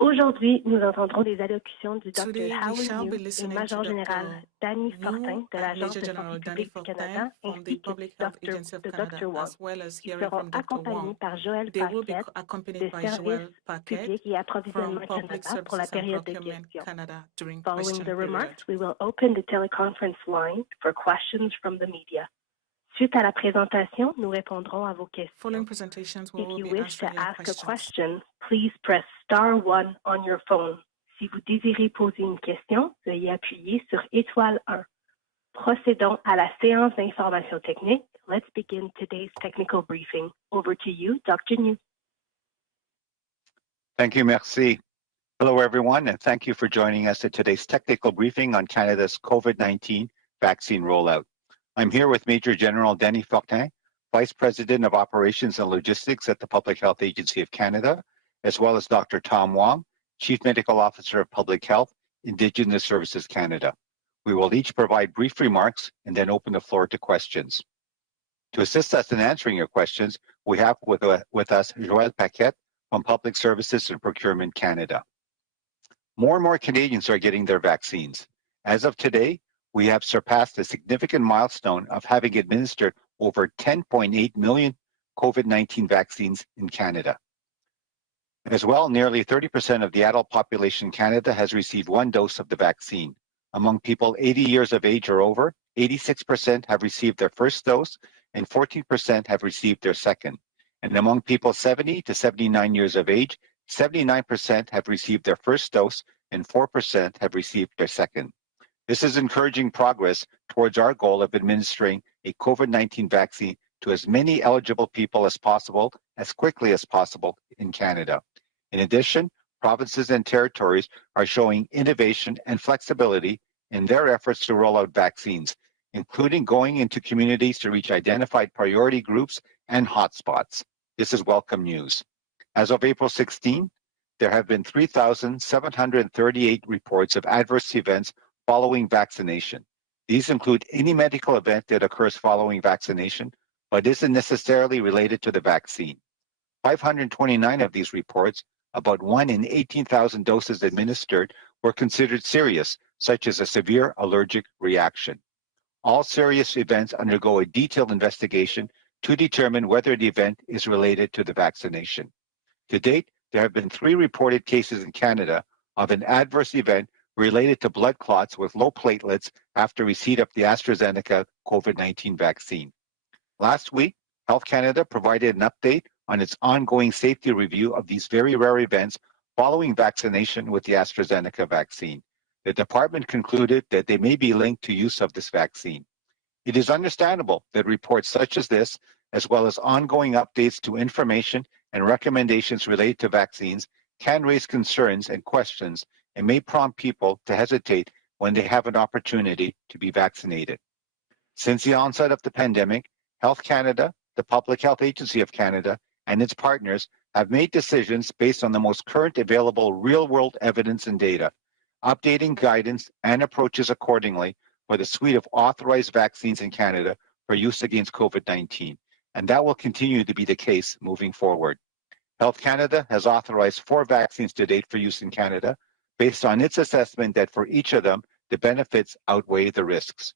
Aujourd'hui, nous entendrons des allocutions du Dr. Today, we Howard shall be Yu et listening Major to Général Dr. Danny Yu Fortin de and l'Agence Major de General santé Danny publique du Canada Fortin from the ainsi que Public Health Agency of de Canada, Dr. Wang. as well as Ils hearing seront from Dr. accompagnés Wang. par Joël They will be Paquette accompanied de by Services Joël Paquet publics et from approvisionnement Public Canada pour la Services and période de Procurement questions. Canada during Following question the remarks, period. we will open the teleconference line for questions from the media. Suite à la présentation, nous répondrons à vos questions. Following presentations, we If will you be wish to answering your ask a questions. question, please press *1 on your phone. Si vous désirez poser une question, veuillez appuyer sur étoile 1. Procédons à la séance d'information technique. Let's begin today's technical briefing. Over to you, Dr. New. Thank you, merci. Hello, everyone, and thank you for joining us at today's technical briefing on Canada's COVID-19 vaccine rollout. I'm here with Major General Danny Fortin, Vice President of Operations and Logistics at the Public Health Agency of Canada, as well as Dr. Tom Wong, Chief Medical Officer of Public Health, Indigenous Services Canada. We will each provide brief remarks and then open the floor to questions. To assist us in answering your questions, we have with us Joël Paquette from Public Services and Procurement Canada. More and more Canadians are getting their vaccines. As of today, we have surpassed a significant milestone of having administered over 10.8 million COVID-19 vaccines in Canada. As well, nearly 30% of the adult population in Canada has received one dose of the vaccine. Among people 80 years of age or over, 86% have received their first dose and 14% have received their second. And among people 70 to 79 years of age, 79% have received their first dose and 4% have received their second. This is encouraging progress towards our goal of administering a COVID-19 vaccine to as many eligible people as possible, as quickly as possible in Canada. In addition, provinces and territories are showing innovation and flexibility in their efforts to roll out vaccines, including going into communities to reach identified priority groups and hotspots. This is welcome news. As of April 16, there have been 3,738 reports of adverse events following vaccination. These include any medical event that occurs following vaccination, but isn't necessarily related to the vaccine. 529 of these reports, about 1 in 18,000 doses administered, were considered serious, such as a severe allergic reaction. All serious events undergo a detailed investigation to determine whether the event is related to the vaccination. To date, there have been 3 reported cases in Canada of an adverse event related to blood clots with low platelets after receipt of the AstraZeneca COVID-19 vaccine. Last week, Health Canada provided an update on its ongoing safety review of these very rare events following vaccination with the AstraZeneca vaccine. The department concluded that they may be linked to use of this vaccine. It is understandable that reports such as this, as well as ongoing updates to information and recommendations related to vaccines, can raise concerns and questions and may prompt people to hesitate when they have an opportunity to be vaccinated. Since the onset of the pandemic, Health Canada, the Public Health Agency of Canada, and its partners have made decisions based on the most current available real-world evidence and data, updating guidance and approaches accordingly for the suite of authorized vaccines in Canada for use against COVID-19, and that will continue to be the case moving forward. Health Canada has authorized 4 vaccines to date for use in Canada, based on its assessment that for each of them, the benefits outweigh the risks.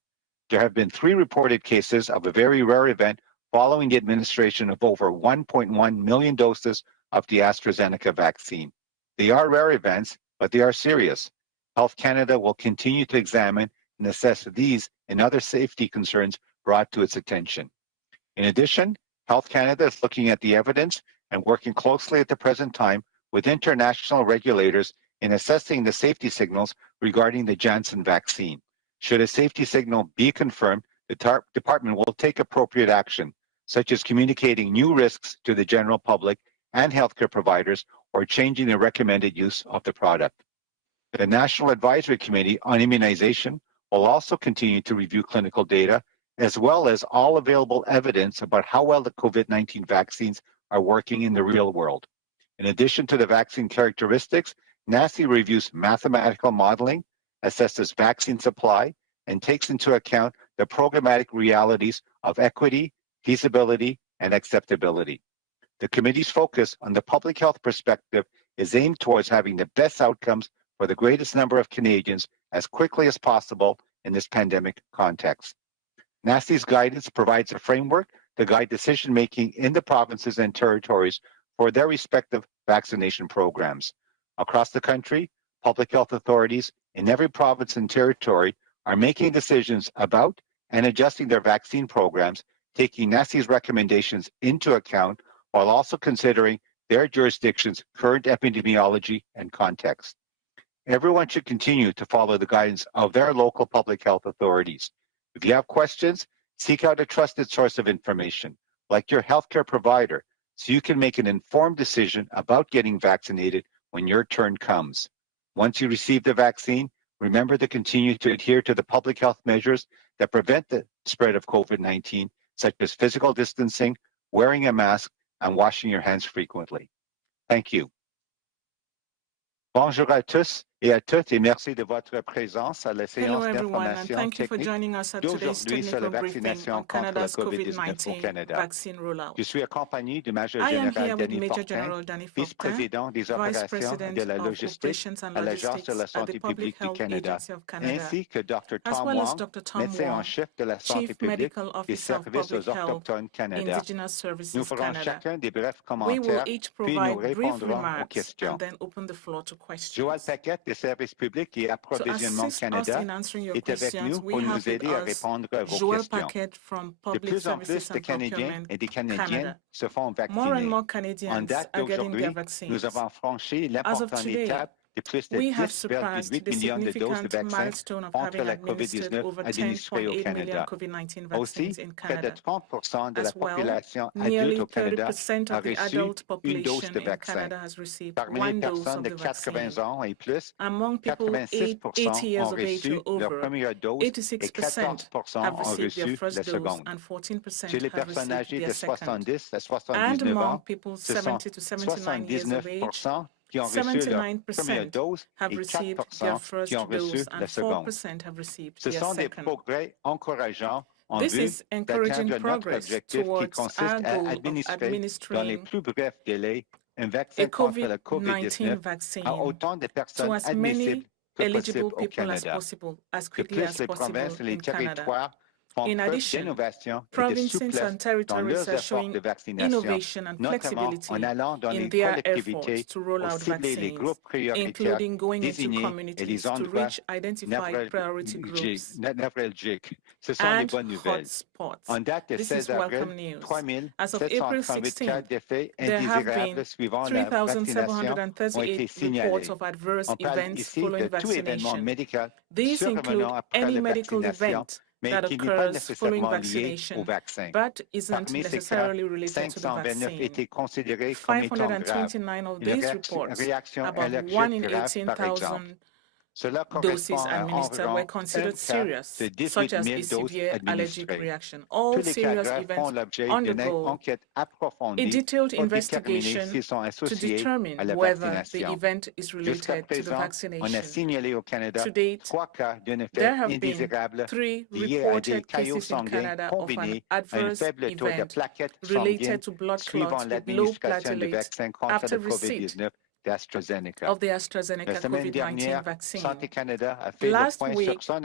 There have been 3 reported cases of a very rare event following the administration of over 1.1 million doses of the AstraZeneca vaccine. They are rare events, but they are serious. Health Canada will continue to examine and assess these and other safety concerns brought to its attention. In addition, Health Canada is looking at the evidence and working closely at the present time with international regulators in assessing the safety signals regarding the Janssen vaccine. Should a safety signal be confirmed, the department will take appropriate action, such as communicating new risks to the general public and healthcare providers or changing the recommended use of the product. The National Advisory Committee on Immunization will also continue to review clinical data, as well as all available evidence about how well the COVID-19 vaccines are working in the real world. In addition to the vaccine characteristics, NACI reviews mathematical modeling, assesses vaccine supply, and takes into account the programmatic realities of equity, feasibility, and acceptability. The committee's focus on the public health perspective is aimed towards having the best outcomes for the greatest number of Canadians as quickly as possible in this pandemic context. NACI's guidance provides a framework to guide decision-making in the provinces and territories for their respective vaccination programs. Across the country, public health authorities in every province and territory are making decisions about and adjusting their vaccine programs, taking NACI's recommendations into account while also considering their jurisdiction's current epidemiology and context. Everyone should continue to follow the guidance of their local public health authorities. If you have questions, seek out a trusted source of information, like your healthcare provider, so you can make an informed decision about getting vaccinated when your turn comes. Once you receive the vaccine, remember to continue to adhere to the public health measures that prevent the spread of COVID-19, such as physical distancing, wearing a mask, and washing your hands frequently. Thank you. Bonjour à tous et à toutes et merci de votre présence à la Hello séance everyone, and d'information thank you for technique joining us at today's d'aujourd'hui sur la technical briefing vaccination on contre la Canada's COVID-19 au COVID-19 Canada. vaccine rollout. Je suis accompagné du Major I am Général here with Denis Major Fortin, General Danny Fortin, vice-président des Vice opérations et President de la of logistique Operations and à l'Agence de la Logistics at the santé Public publique du Health Canada, Agency of Canada, ainsi que Dr. as Tom well as Wong, Dr. Tom médecin en Wong, chef de la santé Chief publique Medical des Officer of services Public aux Health, Autochtones Canada. Indigenous Nous Services ferons Canada. chacun des brefs We will commentaires, each puis nous provide brief répondrons aux remarks questions. and then open the floor to Joël questions. Paquette des services publics et To approvisionnement assist us Canada in answering your est avec questions, nous we pour have nous with aider à us répondre à vos Joel questions. Paquette from De Public plus en plus Services de and Canadiens Procurement et des Canadiennes Canada. se font More and vacciner. more En Canadians date are getting their d'aujourd'hui, nous vaccines. avons franchi As of l'importante today, étape de plus de we have 10,8 surpassed the millions de doses de significant vaccins milestone of contre having la administered COVID-19 over administrés au 10.8 million Canada. COVID-19 Aussi, vaccines in près de Canada. 30% de la As well, population adulte nearly au Canada 30% a of the reçu adult une dose population de in vaccin. Canada has received Parmi les one dose personnes of de the 80 vaccine. ans et plus, Among people 80 86% years ont of age reçu or leur over, première dose et 86% 14% have ont received their reçu first la dose seconde. and Chez 14% les have personnes received âgées their de second. 70 à And 79 among ans, people ce sont 70 to 79 years of age, 79% qui ont reçu leur première 79% dose have et received their 4% first qui ont reçu dose la and seconde. 4% have received Ce their sont des second. progrès encourageants en This vue is encouraging d'atteindre notre progress objectif qui towards consiste our à goal of administrer dans les administering plus brefs délais un a vaccin contre la COVID-19 COVID-19 à vaccine autant de to personnes as admissibles many que eligible possible au people as Canada. possible, as De quickly plus, as les possible provinces et les in Canada. territoires font In preuve addition, d'innovation et de provinces souplesse and dans territories leurs are efforts de showing vaccination, innovation and notamment en flexibility allant dans in les their collectivités efforts to roll pour out cibler les vaccines, groupes prioritaires including going into désignés et les communities to endroits reach identified priority groups névralgiques. Ce sont les and bonnes nouvelles. hotspots. En date de This 16 is welcome avril, news. 3 As of April 738 cas 16th, d'effets there have indésirables been suivant la vaccination ont été 3,738 reports signalés. of adverse On parle events ici following de tout événement vaccination. médical These include survenant après any la medical vaccination, event mais that qui n'est pas occurs following nécessairement lié au vaccination, vaccin. but isn't Parmi ces cas, necessarily related to the 529 vaccine. étaient considérés comme étant graves. 529 of Une these reports, réaction about 1 allergique in grave, par exemple. 18,000 Cela doses correspond à administered were environ considered un cas serious, de 18 such as 000 a doses severe allergic administrées. reaction. Tous All les cas serious graves font events l'objet d'une undergo enquête a approfondie detailed pour déterminer investigation s'ils sont to associés determine à la whether the vaccination. event is Jusqu'à related to the présent, on a vaccination. signalé au Canada To date, 3 cas d'un effet there have been indésirable 3 liés à des reported caillots cases in sanguins Canada of an combinés à un adverse faible taux de event plaquettes sanguines related to blood suivant clots with low l'administration du platelets vaccin contre after le receipt COVID-19 d'AstraZeneca. of the La AstraZeneca semaine COVID-19 dernière, vaccine. Santé Canada a fait le Last point week, sur son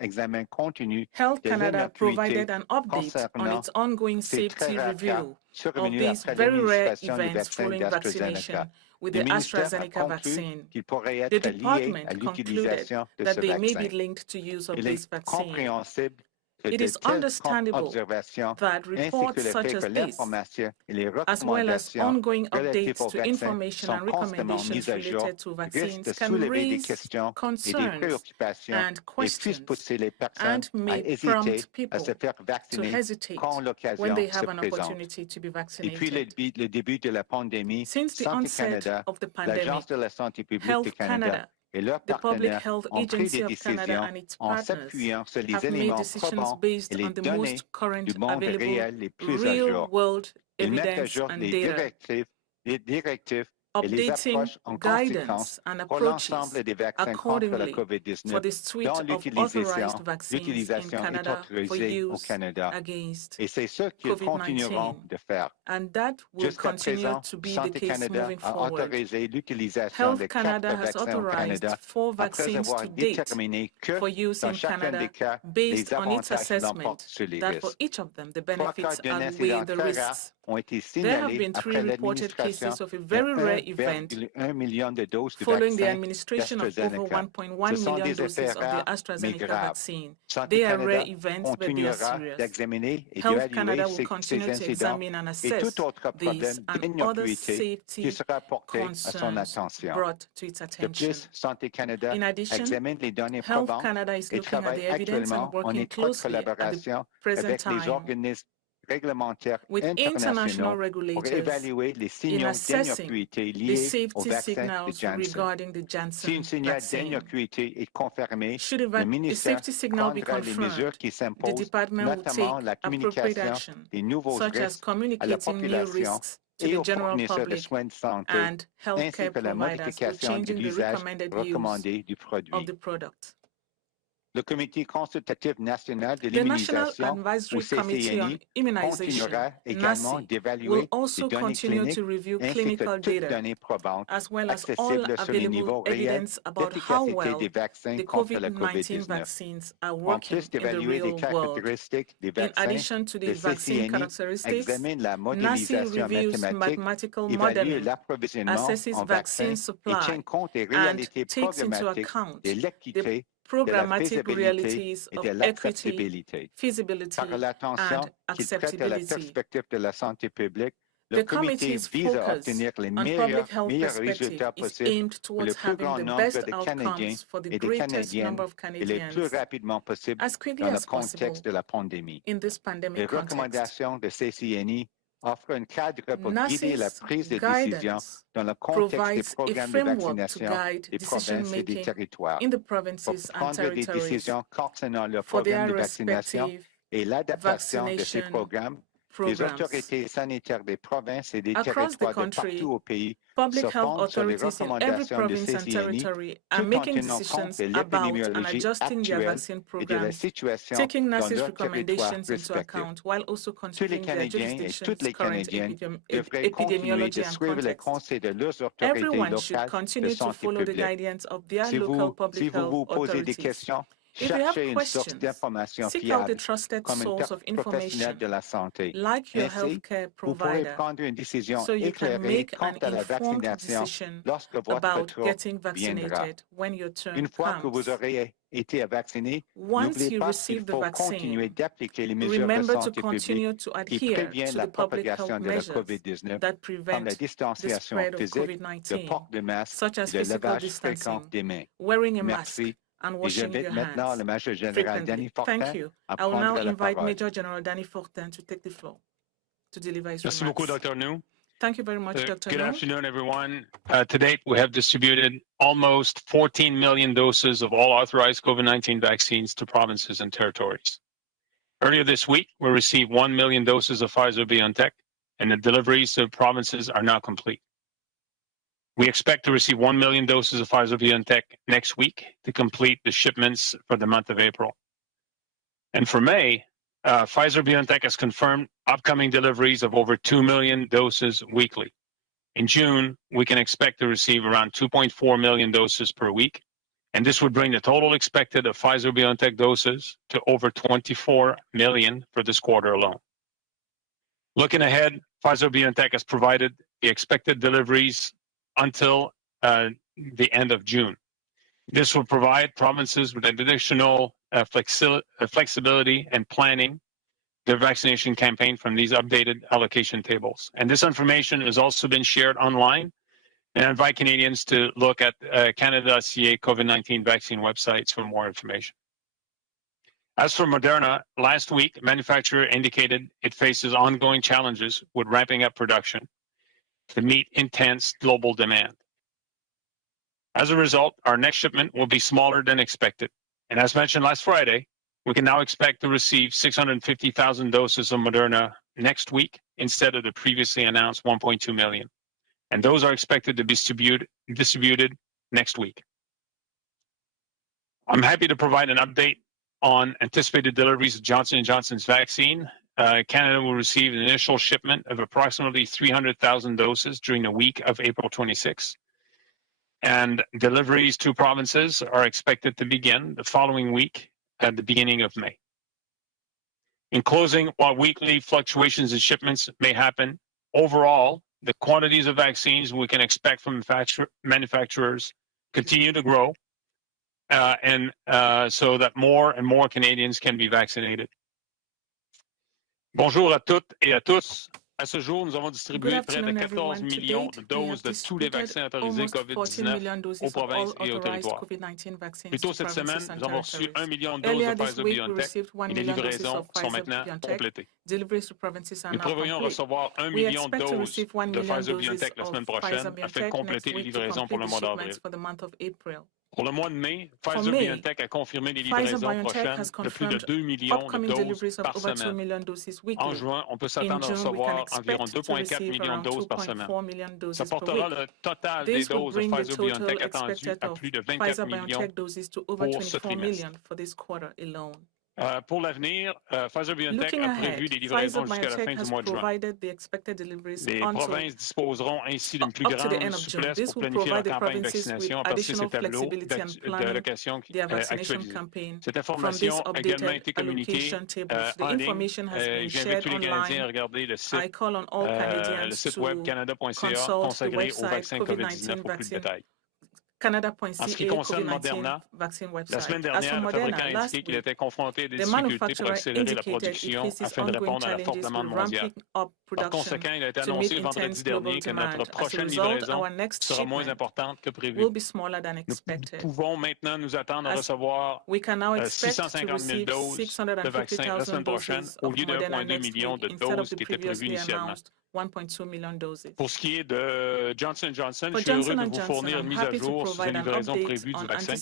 examen continu Health de Canada l'innocuité provided an update on concernant its ongoing ces très safety rares cas review of survenus these après very rare l'administration du events vaccin following d'AstraZeneca. vaccination with Le the ministère a AstraZeneca conclu vaccine. qu'il pourrait The être lié department à concluded l'utilisation de that ce they may be vaccin. linked to use of Il this est vaccine. compréhensible que It de is telles understandable observations that ainsi que reports le such fait as que this, l'information et les as well as recommandations ongoing relatives updates au to vaccin information sont and constamment recommendations mises à jour, related to risquent vaccines de can soulever des raise questions et des concerns préoccupations and et puissent questions pousser les personnes and à may hésiter prompt à se people faire to vacciner hesitate quand when l'occasion they se have an présente. opportunity to be Depuis vaccinated. le début de la pandémie, Since the Santé onset Canada, of the l'Agence pandemic, de la santé publique du Health Canada Canada, et leurs the Public partenaires Health ont pris Agency des of Canada décisions and its en partners s'appuyant sur les have made éléments decisions probants et based les on the données most current du monde available réel les plus à jour. real-world Ils mettent à evidence jour and les data. directives et les updating approches en conséquence guidance and pour l'ensemble approaches des vaccins contre la accordingly for COVID-19 the suite dont of authorized l'utilisation vaccines in est Canada for autorisée au use Canada. against Et c'est ce qu'ils continueront COVID-19. de faire. And that will Jusqu'à continue présent, to be the Santé case Canada moving a forward. autorisé l'utilisation Health de 4 Canada has vaccins au authorized Canada 4 après vaccines avoir to date déterminé que for use dans in chacun des Canada cas, based les on its avantages l'emportent assessment sur les that for risques. each of them the 3 cas benefits d'un outweigh incident the très rare risks. ont été There have signalés been 3 après reported l'administration cases of a de very rare event 1,1 million de doses de following the vaccins administration of over d'AstraZeneca. 1.1 Ce sont million des effets doses of the rares mais AstraZeneca graves. vaccine. Santé They are rare Canada events, but they are continuera serious. d'examiner et Health d'évaluer Canada will ces continue to incidents examine and et tout assess autre these problème and other d'innocuité qui safety sera porté à son concerns attention. brought to its De attention. plus, Santé Canada In addition, examine les données Health probantes Canada is et looking at travaille the evidence and actuellement en working étroite closely at the collaboration present avec les time organismes réglementaires with international internationaux pour regulators évaluer les in signaux assessing d'innocuité the liés au safety vaccin de signals Janssen. regarding the Si un Janssen signal vaccine. d'innocuité est confirmé, Should le a ministère safety signal be prendra les mesures confirmed, qui the s'imposent, department will notamment take la appropriate communication action, des nouveaux such as risques à la communicating new population risks to et the aux general fournisseurs de public soins de santé, and ainsi healthcare que la providers or modification de changing the l'usage recommended use recommandé du of produit. the product. Le Comité consultatif national de The National l'immunisation, Advisory ou Committee on CCNI, Immunization, continuera également NACI, will d'évaluer les also données continue cliniques to review ainsi que clinical toutes data, données probantes as well as all accessibles sur les available niveaux réels evidence about how d'efficacité well des vaccins the contre la COVID-19 COVID-19. vaccines are En working plus in the d'évaluer les real world. caractéristiques des In vaccins, addition to the le vaccine CCNI characteristics, examine la NACI modélisation reviews mathématique, mathematical évalue modeling, l'approvisionnement assesses en vaccine vaccins et supply, tient compte des and réalités takes into programmatiques account de the l'équité, de la programmatic faisabilité realities et of de equity, l'acceptabilité. feasibility, Par l'attention and qu'il prête à la acceptability. perspective de la santé publique, le The comité committee's vise à focus obtenir les on public meilleurs health résultats perspective is possibles aimed pour le towards plus having grand the nombre best de Canadiens outcomes for the et de greatest Canadiennes number of et le plus Canadians rapidement possible as quickly dans le as possible contexte de la pandémie. in this Les pandemic context. recommandations de CCNI offrent un cadre pour guider la NACI's prise de décision guidance dans le contexte des provides a programmes de framework to vaccination guide des decision provinces et des making territoires. in the Pour provinces and prendre des territories décisions concernant le for programme their de vaccination respective et l'adaptation de ces vaccination programmes, les programs. autorités sanitaires des provinces et des Across the territoires de country, partout au pays public se health fondent sur les authorities in every recommandations de province and CCNI territory tout are en making tenant compte decisions de about and l'épidémiologie adjusting their actuelle vaccine et de la programs, situation taking dans NACI's leur territoire recommendations into respectif. account while also Tous les considering their Canadiens et toutes jurisdiction's les current Canadiennes devraient continuer epidemiology de and suivre les context. conseils de leurs autorités Everyone should locales de continue to santé follow the publique. guidance of their Si local vous public health vous posez des authorities. questions, If you have cherchez une source questions, d'information seek out a fiable, trusted comme un source of professionnel information de la santé. like your Ainsi, healthcare vous pourrez provider prendre une décision so you can éclairée make quant an à la informed vaccination decision lorsque votre about tour getting viendra. vaccinated when your turn Une fois que vous comes. aurez été vacciné, Once n'oubliez you pas qu'il receive the faut continuer vaccine, d'appliquer les mesures de remember to santé publique continue to qui adhere préviennent to la the public propagation health de la measures COVID-19, that comme la prevent the distanciation spread of physique, le COVID-19, port de masque such as et le physical lavage fréquent distancing, des mains. wearing a mask, Merci. and Et washing j'invite your maintenant le hands Major Général frequently. Danny Thank Fortin you. à I will now prendre la invite parole. Major General Danny Fortin to take the floor to deliver his Merci remarks. beaucoup, Dr. New. Thank you very much, Dr. Good New. afternoon, everyone. To date, we have distributed almost 14 million doses of all authorized COVID-19 vaccines to provinces and territories. Earlier this week, we received 1 million doses of Pfizer-BioNTech, and the deliveries to provinces are now complete. We expect to receive 1 million doses of Pfizer-BioNTech next week to complete the shipments for the month of April. And for May, Pfizer-BioNTech has confirmed upcoming deliveries of over 2 million doses weekly. In June, we can expect to receive around 2.4 million doses per week, and this would bring the total expected of Pfizer-BioNTech doses to over 24 million for this quarter alone. Looking ahead, Pfizer-BioNTech has provided the expected deliveries until the end of June. This will provide provinces with additional flexibility and planning their vaccination campaign from these updated allocation tables. And this information has also been shared online, and I invite Canadians to look at Canada.ca COVID-19 vaccine websites for more information. As for Moderna, last week, manufacturer indicated it faces ongoing challenges with ramping up production to meet intense global demand. As a result, our next shipment will be smaller than expected. And as mentioned last Friday, we can now expect to receive 650,000 doses of Moderna next week instead of the previously announced 1.2 million. and those are expected to be distributed next week. I'm happy to provide an update on anticipated deliveries of Johnson & Johnson's vaccine. Canada will receive an initial shipment of approximately 300,000 doses during the week of April 26. And deliveries to provinces are expected to begin the following week at the beginning of May. In closing, while weekly fluctuations in shipments may happen, overall, the quantities of vaccines we can expect from manufacturers continue to grow, so that more and more Canadians can be vaccinated. Bonjour à toutes et à tous. À ce jour, nous avons distribué près de 14 millions de doses de tous les vaccins autorisés COVID-19 aux provinces et aux territoires. Plus tôt cette semaine, nous avons reçu 1 million de doses de Pfizer-BioNTech et les livraisons sont maintenant complétées. Nous prévoyons recevoir 1 million de doses de Pfizer-BioNTech la semaine prochaine afin de compléter les livraisons pour le mois d'avril. Pour le mois de mai, Pfizer-BioNTech a confirmé les livraisons prochaines de plus de 2 millions de doses par semaine. En juin, on peut s'attendre à recevoir environ 2,4 millions de doses par semaine. Ça portera le total des doses de Pfizer-BioNTech attendues à plus de 24 millions pour ce trimestre. Pour l'avenir, Pfizer-BioNTech a prévu des livraisons jusqu'à la fin du mois de juin. Les provinces disposeront ainsi d'une plus grande souplesse pour planifier leur campagne de vaccination à partir de ces tableaux d'allocation actualisés. Cette information a également été communiquée en ligne. J'invite tous les Canadiens à regarder le site web canada.ca consacré au vaccin COVID-19 pour plus de détails. En ce qui concerne Moderna, la semaine dernière, le fabricant a indiqué qu'il était confronté à des difficultés pour accélérer la production afin de répondre à la forte demande mondiale. Par conséquent, il a été annoncé vendredi dernier que notre prochaine livraison sera moins importante que prévu. Nous pouvons maintenant nous attendre à recevoir 650 000 doses de vaccins la semaine prochaine au lieu de 1,2 million de doses qui étaient prévues initialement. Pour ce qui est de Johnson & Johnson, je suis heureux de vous fournir une mise à jour sur les livraisons prévues du vaccin.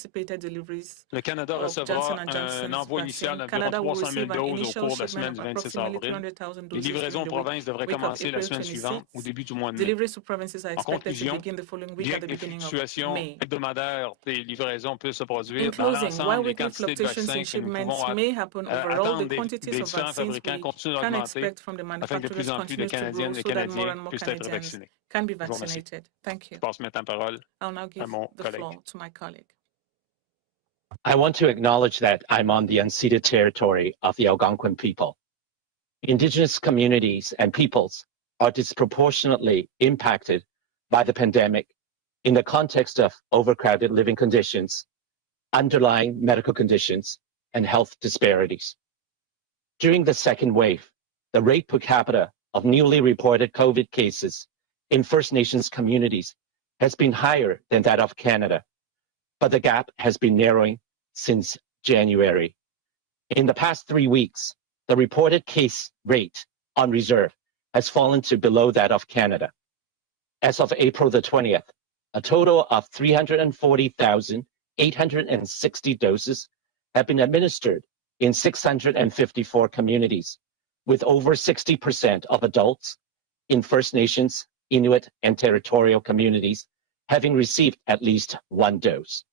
Le Canada recevra un envoi initial d'environ 300 000 doses au cours de la semaine du 26 avril. Les livraisons aux provinces devraient commencer la semaine suivante, au début du mois de mai. En conclusion, bien que les fluctuations hebdomadaires des livraisons puissent se produire, dans l'ensemble, les quantités de vaccins que nous pouvons attendre des différents fabricants continuent d'augmenter afin que de plus en plus de Canadiennes et Canadiens puissent être vaccinés. Je vous remercie. Je passe maintenant la parole à mon collègue. I want to acknowledge that I'm on the unceded territory of the Algonquin people. Indigenous communities and peoples are disproportionately impacted by the pandemic in the context of overcrowded living conditions, underlying medical conditions, and health disparities. During the second wave, the rate per capita of newly reported COVID cases in First Nations communities has been higher than that of Canada, but the gap has been narrowing since January. In the past 3 weeks, the reported case rate on reserve has fallen to below that of Canada. As of April the 20th, a total of 340,860 doses have been administered in 654 communities, with over 60% of adults in First Nations, Inuit, and territorial communities having received at least one dose.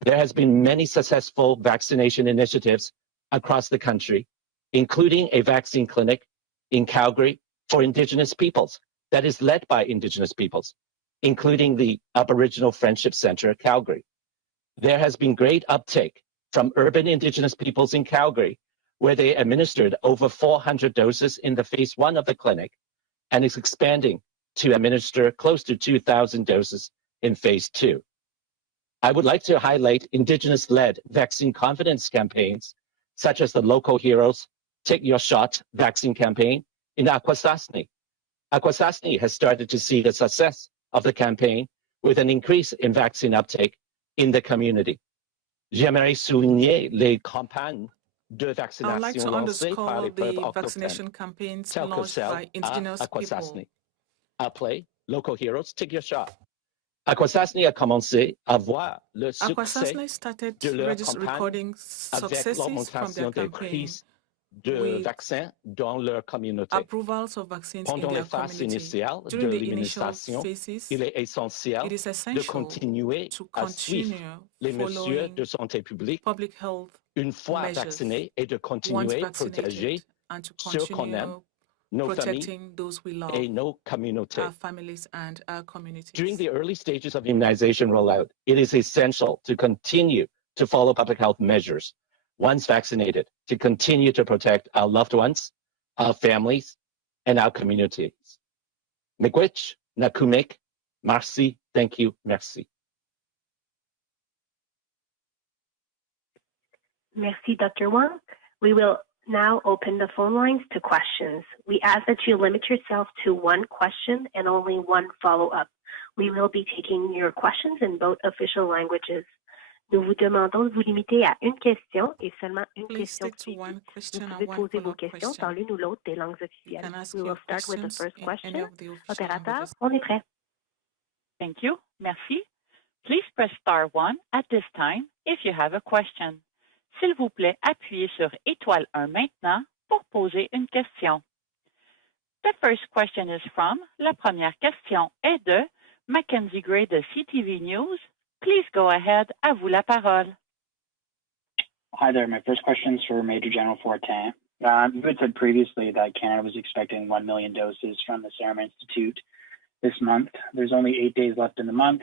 There has been many successful vaccination initiatives across the country, including a vaccine clinic in Calgary for Indigenous peoples that is led by Indigenous peoples, including the Aboriginal Friendship Center, Calgary. There has been great uptake from urban Indigenous peoples in Calgary, where they administered over 400 doses in the phase 1 of the clinic and is expanding to administer close to 2,000 doses in phase 2. I would like to highlight Indigenous-led vaccine confidence campaigns, such as the Local Heroes Take Your Shot vaccine campaign in Akwesasne. Akwesasne has started to see the success of the campaign with an increase in vaccine uptake in the community. J'aimerais souligner les campagnes de vaccination I would like to lancées par underscore les peuples the autochtones, vaccination campaigns telles que launched celle by Indigenous à people. Akwesasne. Appelez Local Heroes Take Your Shot. Akwesasne a commencé à voir le succès Akwesasne started de leur recording avec successes from their l'augmentation des campaign prises de vaccins dans leur communauté. approvals of vaccines in Pendant les their phases community. initiales de During the initial l'immunisation, phases, il est essentiel it is de essential continuer to à suivre continue les mesures following de santé publique public health une fois measures vaccinés et de once continuer à vaccinated protéger and to ceux qu'on aime, continue nos familles protecting those we love, et nos communautés. our families and our communities. During the early stages of immunization rollout, it is essential to continue to follow public health measures once vaccinated, to continue to protect our loved ones, our families, and our communities. Miigwech, Nakumek, merci, thank you, merci. Merci, Dr. Wang. We will now open the phone lines to questions. We ask that you limit yourself to one question and only one follow-up. We will be taking your questions in both official languages. Nous vous demandons de vous limiter à une question et seulement une Please question stick to suivie. one Vous question and pouvez one poser vos follow-up questions question. dans l'une ou l'autre des langues You officielles. can ask We will your start with the questions first in any question. of the official Opérateur, languages. on est prêt. Thank you. Merci. Please press star 1 at this time if you have a question. S'il vous plaît, appuyez sur étoile 1 maintenant pour poser une question. The first question is from, la première question est de Mackenzie Gray de CTV News. Please go ahead, à vous la parole. Hi there. My first question is for Major General Fortin. You had said previously that Canada was expecting 1 million doses from the Serum Institute this month. There's only 8 days left in the month,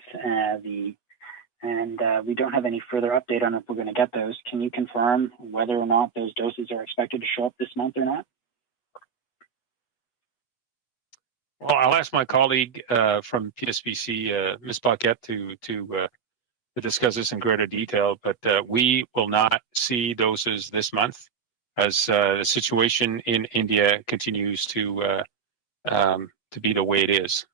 we don't have any further update on if we're going to get those. Can you confirm whether or not those doses are expected to show up this month or not? Well, I'll ask my colleague from PSBC, Ms. Paquette, to discuss this in greater detail, but we will not see doses this month as the situation in India continues to be the way it is.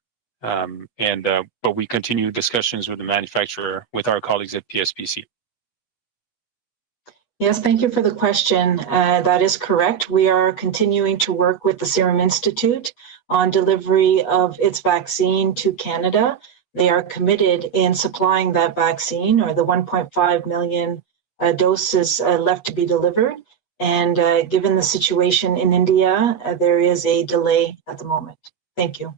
But we continue discussions with the manufacturer, with our colleagues at PSBC. Yes, thank you for the question. That is correct. We are continuing to work with the Serum Institute on delivery of its vaccine to Canada. They are committed in supplying that vaccine, or the 1.5 million doses left to be delivered. And given the situation in India, there is a delay at the moment. Thank you.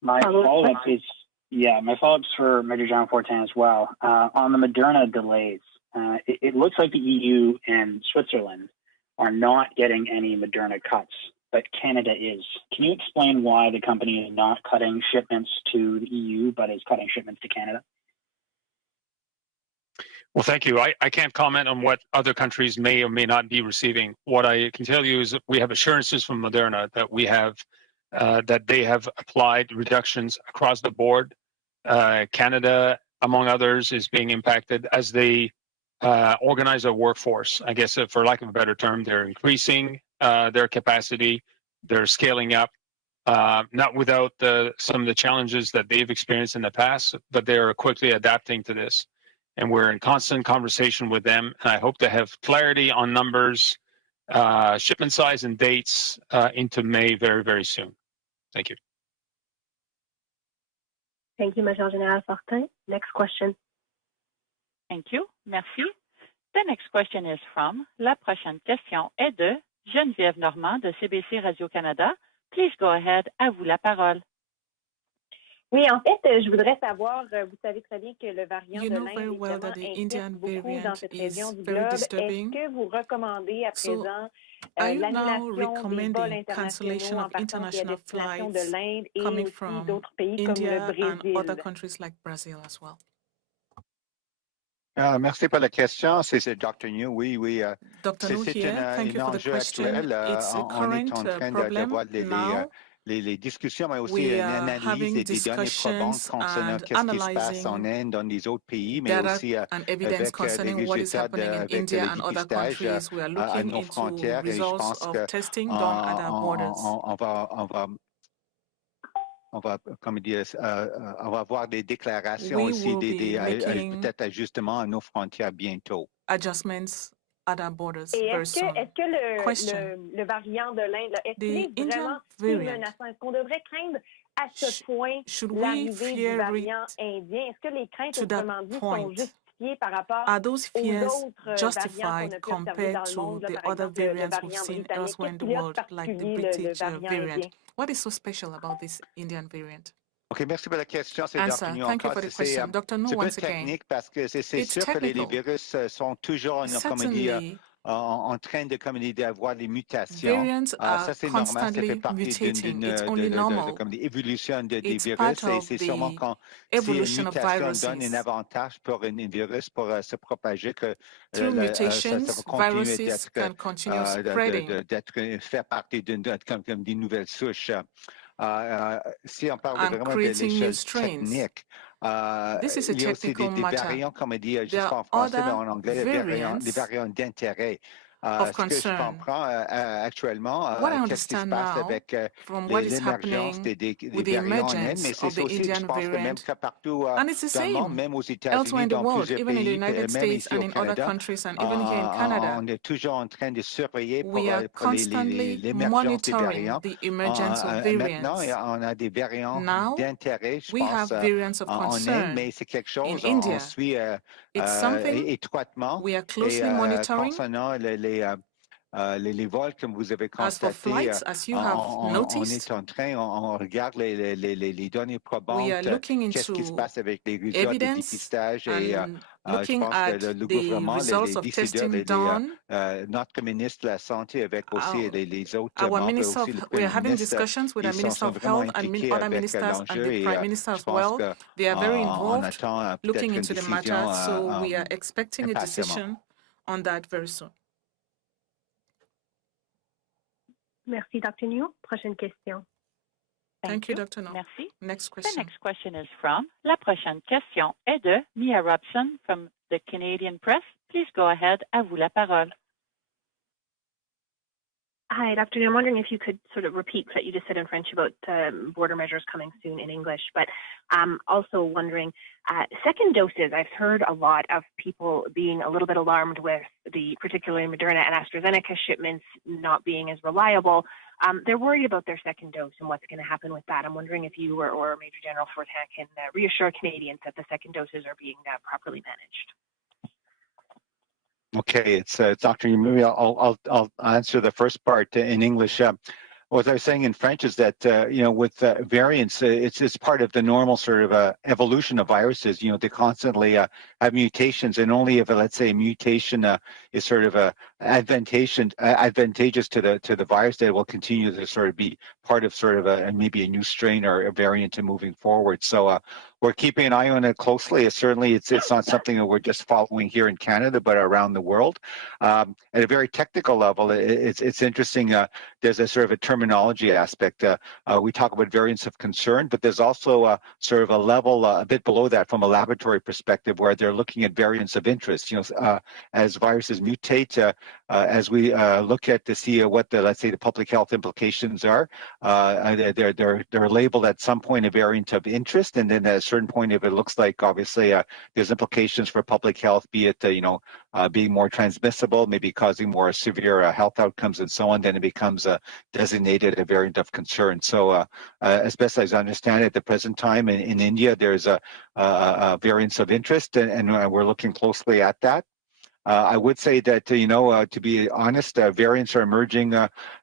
My follow-up is for Major General Fortin as well. On the Moderna delays, it looks like the EU and Switzerland are not getting any Moderna cuts, but Canada is. Can you explain why the company is not cutting shipments to the EU, but is cutting shipments to Canada? Well, thank you. I can't comment on what other countries may or may not be receiving. What I can tell you is that we have assurances from Moderna that we have that they have applied reductions across the board. Canada, among others, is being impacted as they organize their workforce. I guess, for lack of a better term, they're increasing their capacity. They're scaling up, not without some of the challenges that they've experienced in the past, but they're quickly adapting to this. And we're in constant conversation with them. And I hope to have clarity on numbers, shipment size, and dates into May very, very soon. Thank you. Thank you, Major General Fortin. Next question. Thank you. Merci. The next question is from, la prochaine question est de Geneviève Normand de CBC Radio-Canada. Please go ahead, à vous la parole. Oui, en fait, je voudrais savoir, vous savez très bien que le variant de l'Inde, very well that the Indian inquiète beaucoup dans variant cette is région du very globe. disturbing. Est-ce que vous recommandez à So, présent are you now l'annulation des vols recommending cancellation internationaux en of partant des international destinations de flights l'Inde et coming aussi from d'autres pays comme le India and other Brésil? countries like Brazil as well? Merci pour la question. C'est Dr. New. Oui. Dr. Nu C'est here, thank you for the enjeu question. actuel. It's a On est current en train problem d'avoir now. les discussions, mais aussi We une are analyse having des données probantes discussions concernant and qu'est-ce qui se passe en analyzing Inde, dans les autres pays, mais data aussi and evidence avec les concerning what is résultats happening in avec India le and other dépistage countries. We are à looking nos into frontières et je results pense of que testing done at our borders. on va comment dire, on va avoir des déclarations We aussi, will be making peut-être ajustements à nos frontières bientôt. Adjustments at our borders Et very est-ce soon. que le variant de l'Inde, est-ce qu'il est vraiment si menaçant? Est-ce qu'on devrait craindre à ce point l'arrivée du variant indien? Est-ce que les craintes, autrement dit, sont juste justifiées par rapport Are those aux fears autres variants justified qu'on a pu observer compared dans le monde, to là, the par other exemple le variants we've variant seen britannique? elsewhere in Qu'est-ce the qu'il y a de world, like the particulier, le British variant variant? indien? What is so special about this Indian variant? OK, merci pour la question. C'est Dr. Answer. New Thank you encore. for the question. Dr. Nu, C'est un peu once again. technique parce que c'est It's sûr que les technical. virus sont toujours Certainly, en train de d'avoir des mutations. variants are Ça, c'est normal. Ça fait constantly partie mutating. It's only normal. d'évolution des It's virus. part Et of c'est sûrement the quand si une evolution of mutation donne un viruses. avantage pour un virus pour se propager que Through ça mutations, va continuer viruses can continue spreading d'être faire partie comme des nouvelles souches. Si on parle and vraiment de creating new l'échelle strains. technique, This is a il y a aussi technical des matter. variants, comme on dit, je ne sais There pas are en français, mais other en anglais, des variants d'intérêt. of Ce que je concern. comprends actuellement, What I qu'est-ce qui se understand passe now avec from what is l'émergence happening des with the variants en Inde, mais emergence c'est of the aussi, je Indian pense, le même variant, cas partout and it's the dans le monde, same même aux elsewhere États-Unis, in the dans world, plusieurs even in the pays, United même States ici and au in other Canada. countries, and even here in Canada. On est toujours en train de surveiller pour We are constantly l'émergence des monitoring variants. the emergence of Maintenant, variants. on a des variants Now, d'intérêt, je we pense, have variants of en Inde, concern mais c'est quelque in chose on India. suit It's something étroitement. we are Et closely monitoring. concernant les vols, comme vous avez As for constaté, flights, as you have on noticed, est en train, on regarde les données probantes, we are looking qu'est-ce qui se into passe avec les résultats de evidence dépistage et and je looking pense at que le the gouvernement, results les of décideurs, testing done. notre ministre de la Santé avec aussi les autres Our membres, minister aussi of, le we are Premier having ministre, discussions with our ils Minister sont of vraiment Health and impliqués other avec ministers and l'enjeu the et Prime Minister je as pense well. They are very qu'on involved, attend looking peut-être une into the décision matter. So we are expecting a impatiemment. decision on that very soon. Merci, Dr. New. Prochaine question. Thank you, Dr. No. Merci. Next The question. next question is from, la prochaine question est de Mia Robson from the Canadian Press. Please go ahead, à vous la parole. Hi, Dr. I'm wondering if you could sort of repeat what you just said in French about border measures coming soon in English, but also wondering, second doses, I've heard a lot of people being a little bit alarmed with the particularly Moderna and AstraZeneca shipments not being as reliable. They're worried about their second dose and what's going to happen with that. I'm wondering if you or Major General Fortin can reassure Canadians that the second doses are being properly managed. Okay, it's Dr. Maybe I'll answer the first part in English. What I was saying in French is that with variants, it's part of the normal sort of evolution of viruses. They constantly have mutations, and only if let's say a mutation is sort of advantageous to the virus, that will continue to sort of be part of sort of maybe a new strain or a variant moving forward. So we're keeping an eye on it closely. Certainly, it's not something that we're just following here in Canada, but around the world. At a very technical level, it's interesting. There's a sort of a terminology aspect. We talk about variants of concern, but there's also sort of a level a bit below that from a laboratory perspective, where they're looking at variants of interest. As viruses mutate, as we look at to see what let's say the public health implications are, they're labeled at some point a variant of interest, and then at a certain point, if it looks like obviously there's implications for public health, be it being more transmissible, maybe causing more severe health outcomes and so on, then it becomes designated a variant of concern. So as best as I understand it, at the present time in India, there's a variants of interest, and we're looking closely at that. I would say that, to be honest, variants are emerging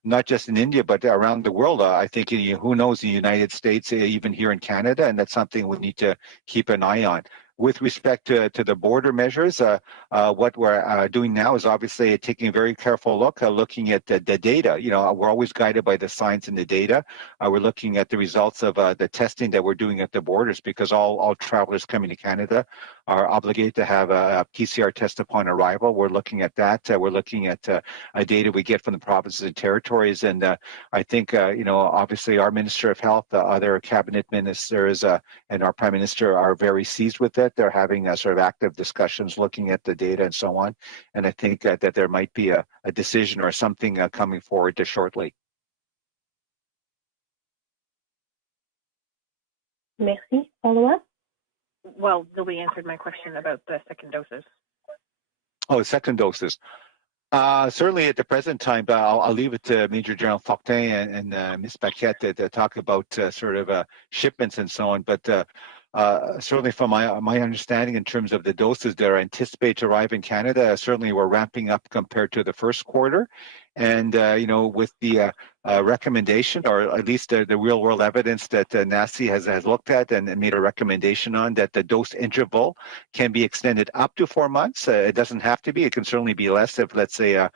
not just in India, but around the world. I think, who knows, in the United States, even here in Canada, and that's something we need to keep an eye on. With respect to the border measures, what we're doing now is obviously taking a very careful look, looking at the data. We're always guided by the science and the data. We're looking at the results of the testing that we're doing at the borders, because all travelers coming to Canada are obligated to have a PCR test upon arrival. We're looking at that. We're looking at data we get from the provinces and territories. And I think, obviously our Minister of Health, other cabinet ministers, and our Prime Minister are very seized with it. They're having sort of active discussions, looking at the data and so on. And I think that there might be a decision or something coming forward shortly. Merci. Follow-up? Well, Zoe answered my question about the second doses. Oh, second doses. Certainly at the present time, but I'll leave it to Major General Fortin and Ms. Paquette to talk about sort of shipments and so on. But certainly from my understanding in terms of the doses that are anticipated to arrive in Canada, certainly we're ramping up compared to the first quarter. And, with the recommendation, or at least the real world evidence that NACI has looked at and made a recommendation on, that the dose interval can be extended up to 4 months. It doesn't have to be. It can certainly be less if, let's say,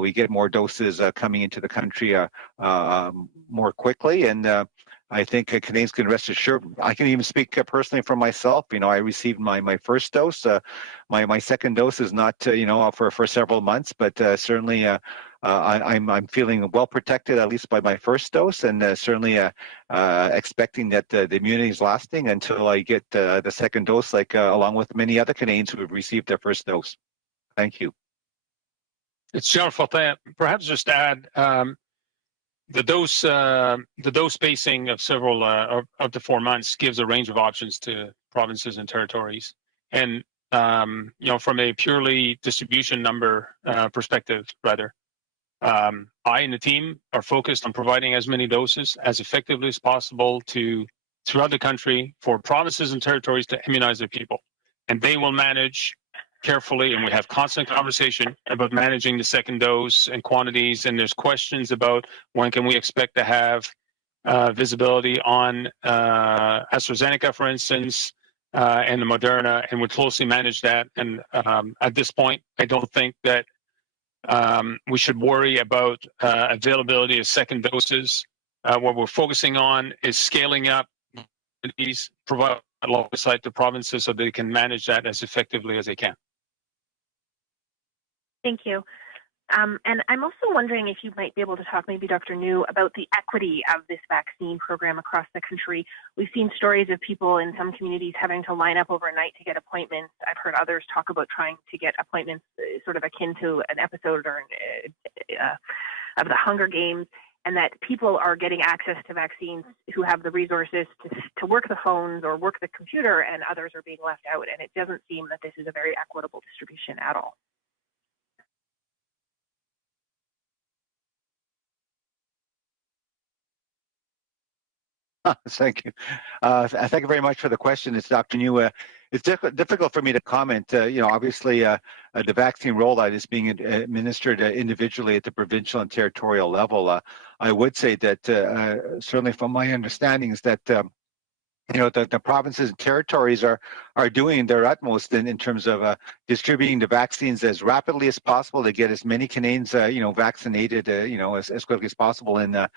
we get more doses coming into the country more quickly. And I think Canadians can rest assured. I can even speak personally for myself. I received my first dose. My second dose is not, for several months, but certainly I'm feeling well protected, at least by my first dose, and certainly expecting that the immunity is lasting until I get the second dose, along with many other Canadians who have received their first dose. Thank you. It's General Fortin. Perhaps just add the dose spacing of several up to 4 months gives a range of options to provinces and territories, and from a purely distribution number perspective, rather. I and the team are focused on providing as many doses as effectively as possible throughout the country for provinces and territories to immunize their people. And they will manage carefully, and we have constant conversation about managing the second dose and quantities. And there's questions about when can we expect to have visibility on AstraZeneca, for instance, and the Moderna, and we closely manage that. And at this point, I don't think that we should worry about availability of second doses. What we're focusing on is scaling up these, provide oversight to provinces so they can manage that as effectively as they can. Thank you. And I'm also wondering if you might be able to talk, maybe Dr. New, about the equity of this vaccine program across the country. We've seen stories of people in some communities having to line up overnight to get appointments. I've heard others talk about trying to get appointments sort of akin to an episode or of the Hunger Games, and that people are getting access to vaccines who have the resources to work the phones or work the computer, and others are being left out. And it doesn't seem that this is a very equitable distribution at all. Thank you. Thank you very much for the question. It's Dr. New. It's difficult for me to comment. Obviously, the vaccine rollout is being administered individually at the provincial and territorial level. I would say that certainly from my understanding is that the provinces and territories are doing their utmost in terms of distributing the vaccines as rapidly as possible to get as many Canadians vaccinated as quickly as possible. And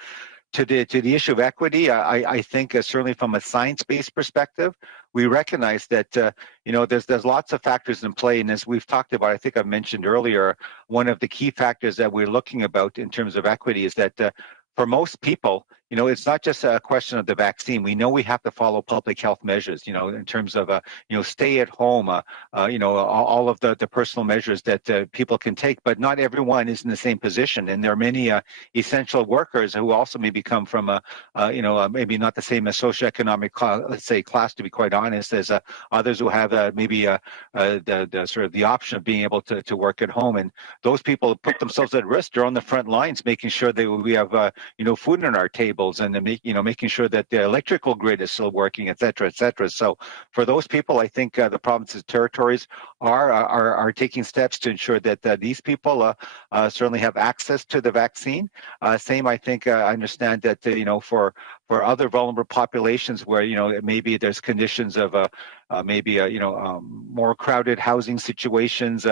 to the issue of equity, I think certainly from a science-based perspective, we recognize that there's lots of factors in play, and as we've talked about, I think I've mentioned earlier, one of the key factors that we're looking about in terms of equity is that for most people, it's not just a question of the vaccine. We know we have to follow public health measures, in terms of, stay at home, all of the personal measures that people can take, but not everyone is in the same position. And there are many essential workers who also maybe come from, maybe not the same socioeconomic, let's say, class, to be quite honest, as others who have maybe the sort of the option of being able to work at home. And those people put themselves at risk. They're on the front lines, making sure that we have, food on our tables, and making sure that the electrical grid is still working, et cetera, et cetera. So for those people, I think the provinces and territories are taking steps to ensure that these people certainly have access to the vaccine. Same, I think, I understand that for other vulnerable populations where maybe there's conditions of more crowded housing situations,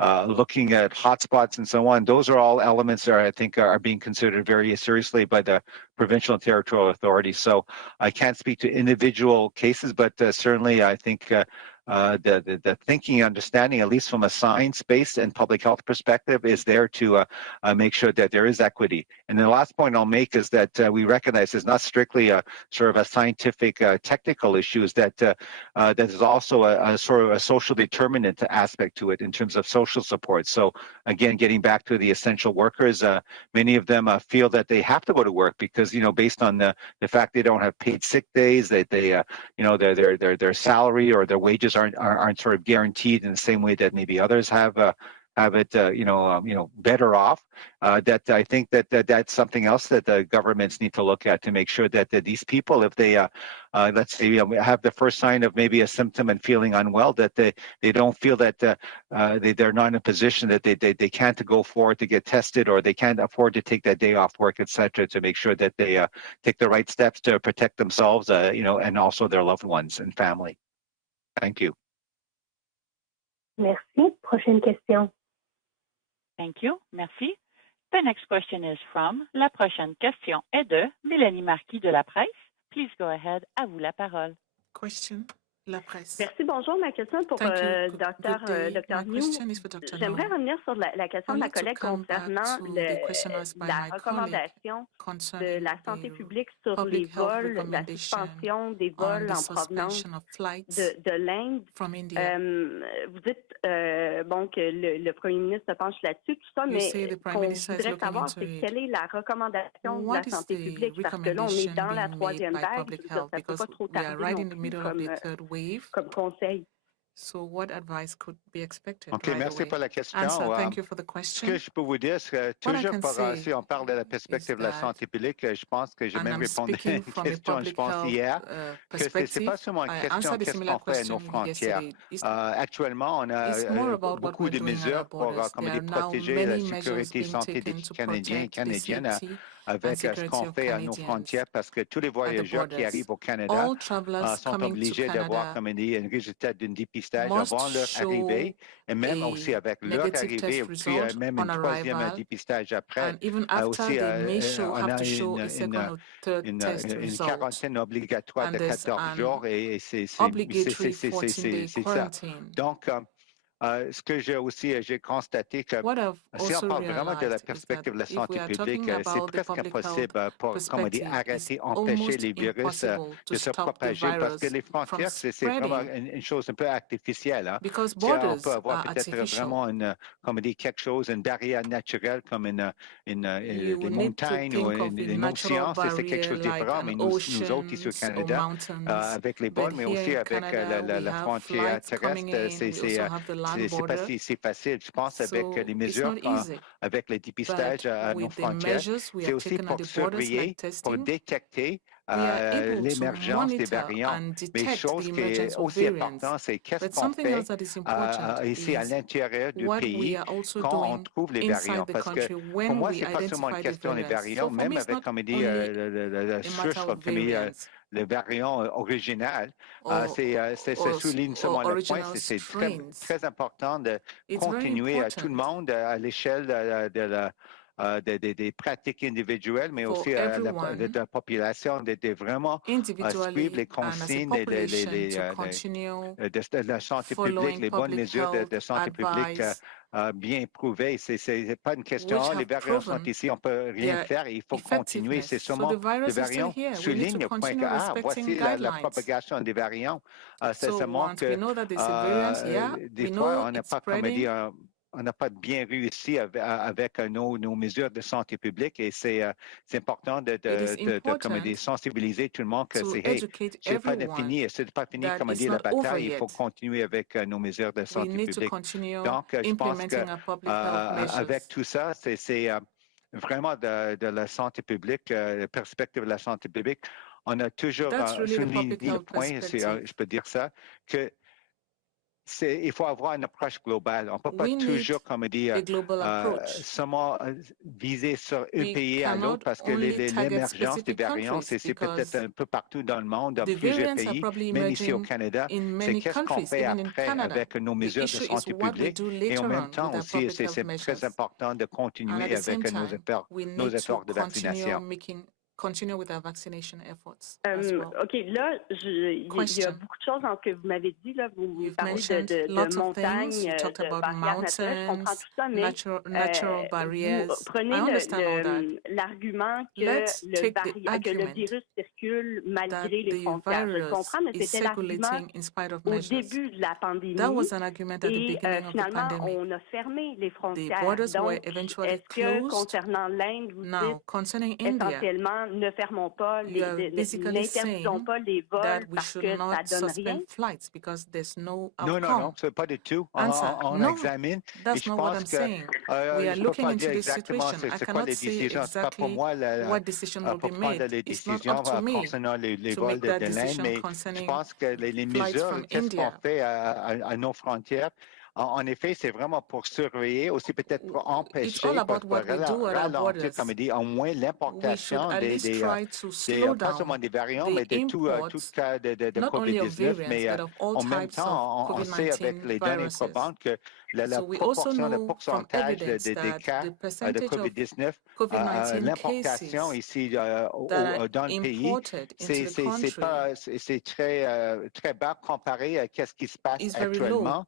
looking at hotspots and so on. Those are all elements that I think are being considered very seriously by the provincial and territorial authorities. So I can't speak to individual cases, but certainly I think the thinking, understanding, at least from a science-based and public health perspective, is there to make sure that there is equity. And the last point I'll make is that we recognize it's not strictly a sort of a scientific, technical issue, is that that is also a sort of a social determinant aspect to it in terms of social support. So again, getting back to the essential workers, many of them feel that they have to go to work because, based on the fact they don't have paid sick days, that their salary or their wages aren't sort of guaranteed in the same way that maybe others have have it, better off. That I think that's something else that the governments need to look at to make sure that these people, if they, let's say, have the first sign of maybe a symptom and feeling unwell, that they don't feel that they're not in a position that they can't go forward to get tested, or they can't afford to take that day off work, etc., to make sure that they take the right steps to protect themselves, and also their loved ones and family. Thank you. Merci. Prochaine question. Thank you. Merci. The next question is from, la prochaine question est de Mélanie Marquis de La Presse. Please go ahead. À vous la parole. Question. La Presse. Merci, bonjour. Ma question pour Dr. New. J'aimerais revenir sur la question de ma collègue concernant la recommandation de la santé publique sur les vols, la suspension des vols en provenance de l'Inde. Vous dites que le premier ministre se penche là-dessus, tout ça, mais qu'on voudrait savoir, c'est quelle est la recommandation de la santé publique, parce que là, on est dans la troisième vague, ça ne peut pas trop tarder non plus comme conseil. So what advice could be expected? OK, merci pour la question. Thank you for the question. Ce que je peux vous dire, c'est que toujours si on parle de la perspective de la santé publique, je pense que j'ai même répondu à une question, je pense, hier, que ce n'est pas seulement une question qu'est-ce qu'on fait à nos frontières. Actuellement, on a beaucoup de mesures pour protéger la sécurité et santé des Canadiens et Canadiennes avec ce qu'on fait à nos frontières, parce que tous les voyageurs qui arrivent au Canada sont obligés d'avoir comme un résultat d'une dépistage avant leur arrivée, et même aussi avec leur arrivée, et puis même un troisième dépistage après. Aussi, on a une quarantaine obligatoire de 14 jours, et c'est ça. Donc, ce que j'ai constaté que si on parle vraiment de la perspective de la santé publique, c'est presque impossible pour, comme on dit, arrêter, empêcher les virus de se propager, parce que les frontières, c'est vraiment une chose un peu artificielle. Hein. On peut avoir peut-être vraiment quelque chose, une barrière naturelle comme des montagnes ou une océan, c'est quelque chose de différent, mais nous autres ici au Canada, avec les vols, mais aussi avec la frontière terrestre, c'est pas si facile. Je pense avec les mesures, avec les dépistages à nos frontières, c'est aussi pour surveiller, pour détecter l'émergence des variants. Mais chose qui est aussi importante, c'est qu'est-ce qu'on fait ici à l'intérieur du pays quand on trouve les variants. Parce que pour moi, c'est pas seulement une question des variants, même avec, comme il dit, le variant original, ça souligne seulement le point. C'est très important de continuer à tout le monde à l'échelle des pratiques individuelles, mais aussi de la population, de vraiment suivre les consignes de la santé publique, les bonnes mesures de santé publique bien prouvées. C'est pas une question, les variants sont ici, on ne peut rien faire, il faut continuer. C'est seulement le variant souligne le point que, voici la propagation des variants. C'est seulement que des fois, on n'a pas, comme dire, on n'a pas bien réussi avec nos mesures de santé publique, et c'est important de sensibiliser tout le monde que c'est pas fini, c'est pas fini, comme dire, la bataille, il faut continuer avec nos mesures de santé publique. Donc, je pense qu'avec tout ça, c'est vraiment de la santé publique, la perspective de la santé publique, on a toujours souligné le point, je peux dire ça, que il faut avoir une approche globale. On ne peut pas toujours, comme dire, seulement viser sur un pays à l'autre, parce que l'émergence des variants, c'est peut-être un peu partout dans le monde, dans plusieurs pays, même ici au Canada. C'est qu'est-ce qu'on fait après avec nos mesures de santé publique, et en même temps aussi, c'est très important de continuer avec nos efforts de vaccination. Continue with our vaccination efforts as well. OK, là, il y a beaucoup de choses dans ce que vous m'avez dit. Là. Vous parlez de montagnes, de barrières naturelles. Je comprends tout ça, mais natural barriers. Vous prenez l'argument que le virus circule malgré les frontières. Je comprends, mais c'était l'argument au début de la pandémie. Et finalement, on a fermé les frontières. Donc, est-ce que concernant l'Inde, vous dites essentiellement, ne fermons pas, n'interdisons pas les vols parce que ça ne donne rien? flights because there's no Non, outcome. non, c'est pas du tout. Answer, On no, examine. Et that's je not what pense I'm que saying. We are je peux looking pas into dire this exactement situation. I c'est quoi cannot les say décisions. C'est pas pour exactly moi what decision will pour be prendre made. les It's not décisions up to me concernant les to vols make that de l'Inde, decision mais je concerning pense que les flights mesures, from qu'est-ce qu'on India. fait à nos frontières? En effet, c'est vraiment pour surveiller, aussi peut-être pour It's all empêcher, about pour what we do at our ralentir, borders. comme il dit, au moins We should l'importation at least try to slow pas seulement down des variants, the mais de tout imports, cas de not only of COVID-19. variants, Mais but of all en même types of temps, on sait avec COVID-19 les données viruses. probantes que la So we also proportion, le know from pourcentage evidence des that cas the de percentage of COVID-19, COVID-19 l'importation cases ici that are dans le pays, imported into the country c'est très bas comparé à ce qui se passe is very low actuellement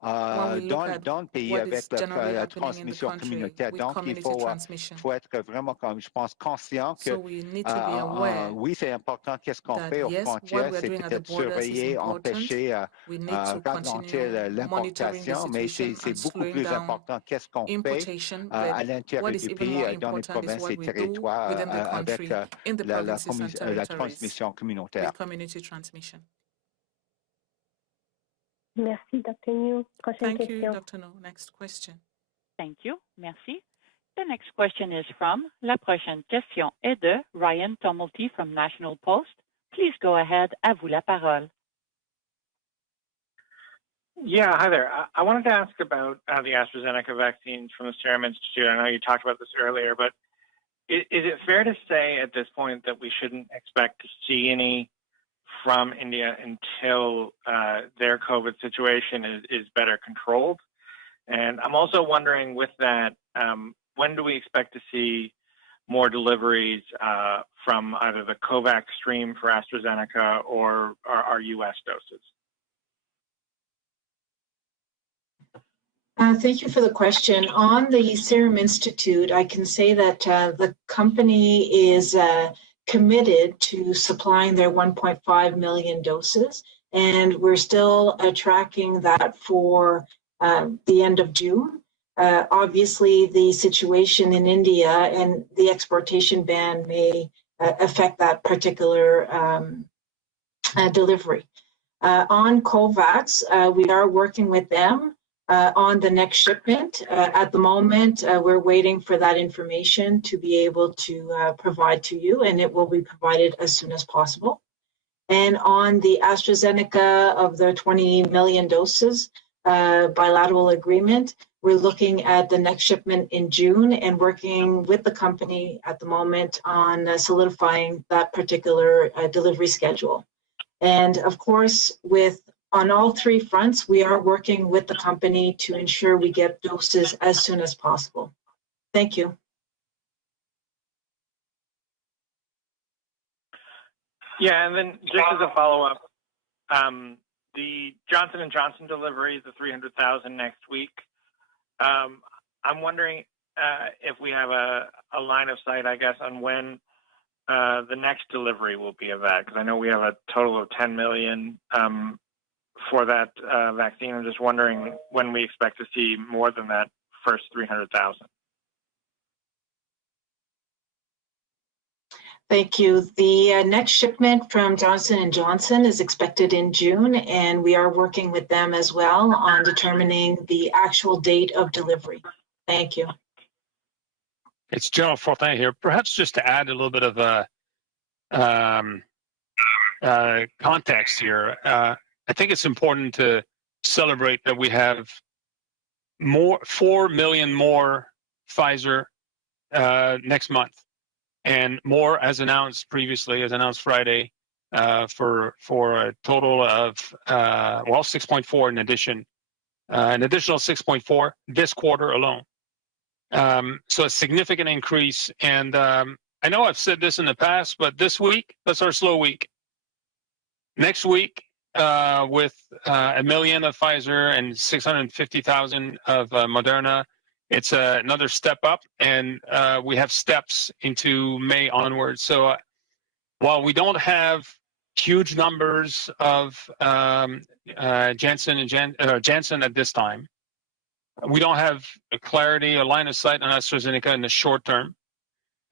when we look at dans le pays what avec is generally la happening in the transmission country communautaire. with Donc, il community transmission. faut être vraiment, comme je pense, conscient que So we need to be aware oui, c'est important qu'est-ce qu'on that fait aux yes, what frontières, we're c'est doing at the peut-être borders is surveiller, important. empêcher, We need to ralentir continue monitoring the l'importation, mais situation c'est and beaucoup slowing plus down important qu'est-ce qu'on fait importation. à But l'intérieur what is du even pays, more dans les important is provinces what et we do territoires within the avec country, in the provinces and la territories, transmission communautaire. with community transmission. Merci, Dr. New. Prochaine Thank you, question. Dr. No. Next question. Thank you. Merci. The next question is from La prochaine question est de Ryan Tumulty from National Post. Please go ahead. À vous la parole. Yeah, hi there. I wanted to ask about the AstraZeneca vaccines from the Serum Institute. I know you talked about this earlier, but is it fair to say at this point that we shouldn't expect to see any from India until their COVID situation is better controlled? And I'm also wondering with that, when do we expect to see more deliveries from either the COVAX stream for AstraZeneca or our U.S. doses? Thank you for the question. On the Serum Institute, I can say that the company is committed to supplying their 1.5 million doses, and we're still tracking that for the end of June. Obviously, the situation in India and the exportation ban may affect that particular delivery. On COVAX, we are working with them on the next shipment. At the moment, we're waiting for that information to be able to provide to you, and it will be provided as soon as possible. And on the AstraZeneca of the 20 million doses bilateral agreement, we're looking at the next shipment in June and working with the company at the moment on solidifying that particular delivery schedule. And of course, on all three fronts, we are working with the company to ensure we get doses as soon as possible. Thank you. Yeah, and then just as a follow-up, the Johnson & Johnson delivery, the 300,000 next week, I'm wondering if we have a line of sight, I guess, on when the next delivery will be of that, because I know we have a total of 10 million for that vaccine. I'm just wondering when we expect to see more than that first 300,000. Thank you. The next shipment from Johnson & Johnson is expected in June, and we are working with them as well on determining the actual date of delivery. Thank you. It's General Fortin here. Perhaps just to add a little bit of context here, I think it's important to celebrate that we have 4 million more Pfizer next month, and more as announced previously, as announced Friday, for a total of 6.4 in addition, an additional 6.4 this quarter alone. So a significant increase, and I know I've said this in the past, but this week, that's our slow week. Next week, with 1 million of Pfizer and 650,000 of Moderna, it's another step up, and we have steps into May onwards. So while we don't have huge numbers of Janssen at this time, we don't have a clarity, a line of sight on AstraZeneca in the short term.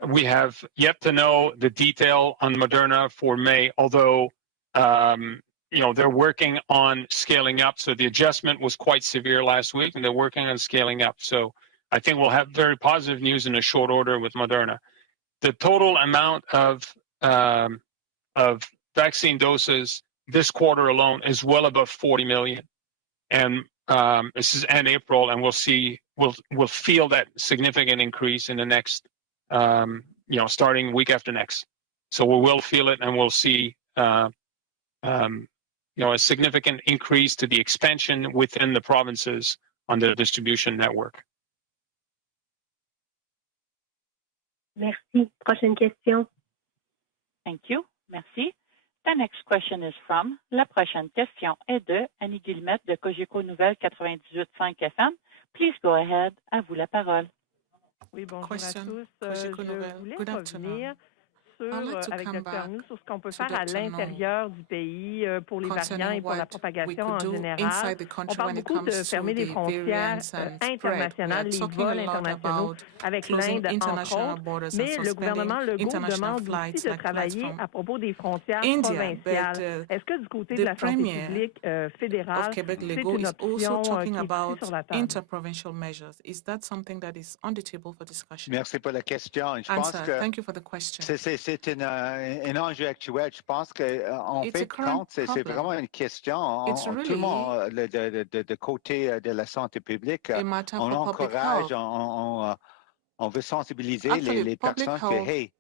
We have yet to know the detail on Moderna for May, although they're working on scaling up. So the adjustment was quite severe last week, and they're working on scaling up. So I think we'll have very positive news in a short order with Moderna. The total amount of vaccine doses this quarter alone is well above 40 million, and this is end April, and we'll feel that significant increase in the next, starting week after next. So we will feel it, and we'll see, a significant increase to the expansion within the provinces on the distribution network. Merci. Prochaine question. Thank you. Merci. The next question is from, la prochaine question est de Annie Guillemette de Cogeco Nouvelles 98.5 FM. Please go ahead. À vous la parole. Oui, bonjour Question, à tous. Cogeco Je Nouvelles. voulais Good revenir afternoon. sur, I'd like to avec come Dr. back Arnoux, sur ce qu'on peut to faire à Dr. l'intérieur du pays pour les variants et concerning pour la what we propagation could en do général. inside the On country parle when it beaucoup de comes to fermer les the frontières variants and spread. We internationales, are les talking vols a lot internationaux about avec closing l'Inde, entre international autres, borders and mais le gouvernement suspending Legault international demande aussi flights de like flights travailler from à propos des frontières India. provinciales. Est-ce que du côté de the la santé Premier publique of fédérale, Quebec c'est Legault une is also option talking qui est ici about sur la table? interprovincial measures. Is that something that is on the table for discussion? Merci pour la question. Je pense Answer. que Thank you for the question. c'est un enjeu actuel. Je pense qu'en It's a fait, current c'est problem. vraiment une question. It's Tout le really monde, de côté de la santé publique, a matter on for public encourage, health. on veut sensibiliser Actually, les public personnes que, health hey,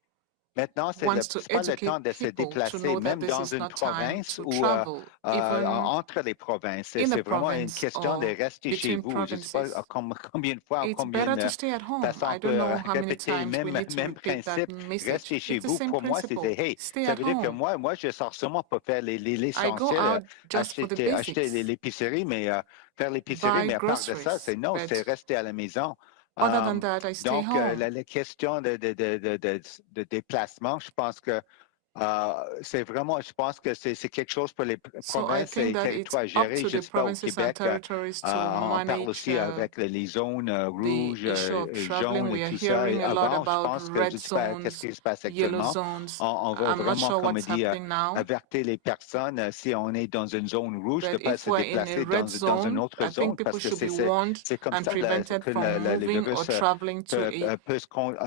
maintenant, wants to c'est pas le educate temps de se people to déplacer, know that même this dans is une not time province to ou travel, even entre les provinces. in the C'est vraiment une province question de or rester chez between vous. Je ne sais pas provinces. combien de fois, It's combien better de to stay at home. façons on I don't peut know how many répéter le times we need to même repeat that principe. message. Restez chez It's the vous. same Pour moi, c'est principle. hey, Stay ça at veut dire que home. moi, je sors sûrement pour faire I go l'essentiel, out just for the acheter basics, l'épicerie, mais faire l'épicerie, buy mais à part de ça, groceries. non, c'est But rester à la maison. other than that, I stay Donc, home. la question de déplacement, je pense que c'est vraiment, je pense que c'est quelque chose pour les So I provinces et think that it's territoires à up gérer. to Je the sais pas, au provinces and Québec, territories to on parle manage aussi avec les zones the rouges, issue of traveling. jaunes We et are tout ça. Et hearing a lot avant, je about pense que je red ne sais pas qu'est-ce zones, qui se passe yellow actuellement. zones. On va I'm not vraiment, sure comme what's dit, happening now. avertir les personnes si on est dans une zone rouge de ne But pas if se we're in a déplacer red dans une zone, autre I think zone people parce que should be warned c'est comme and ça prevented que from le moving or virus traveling to a peut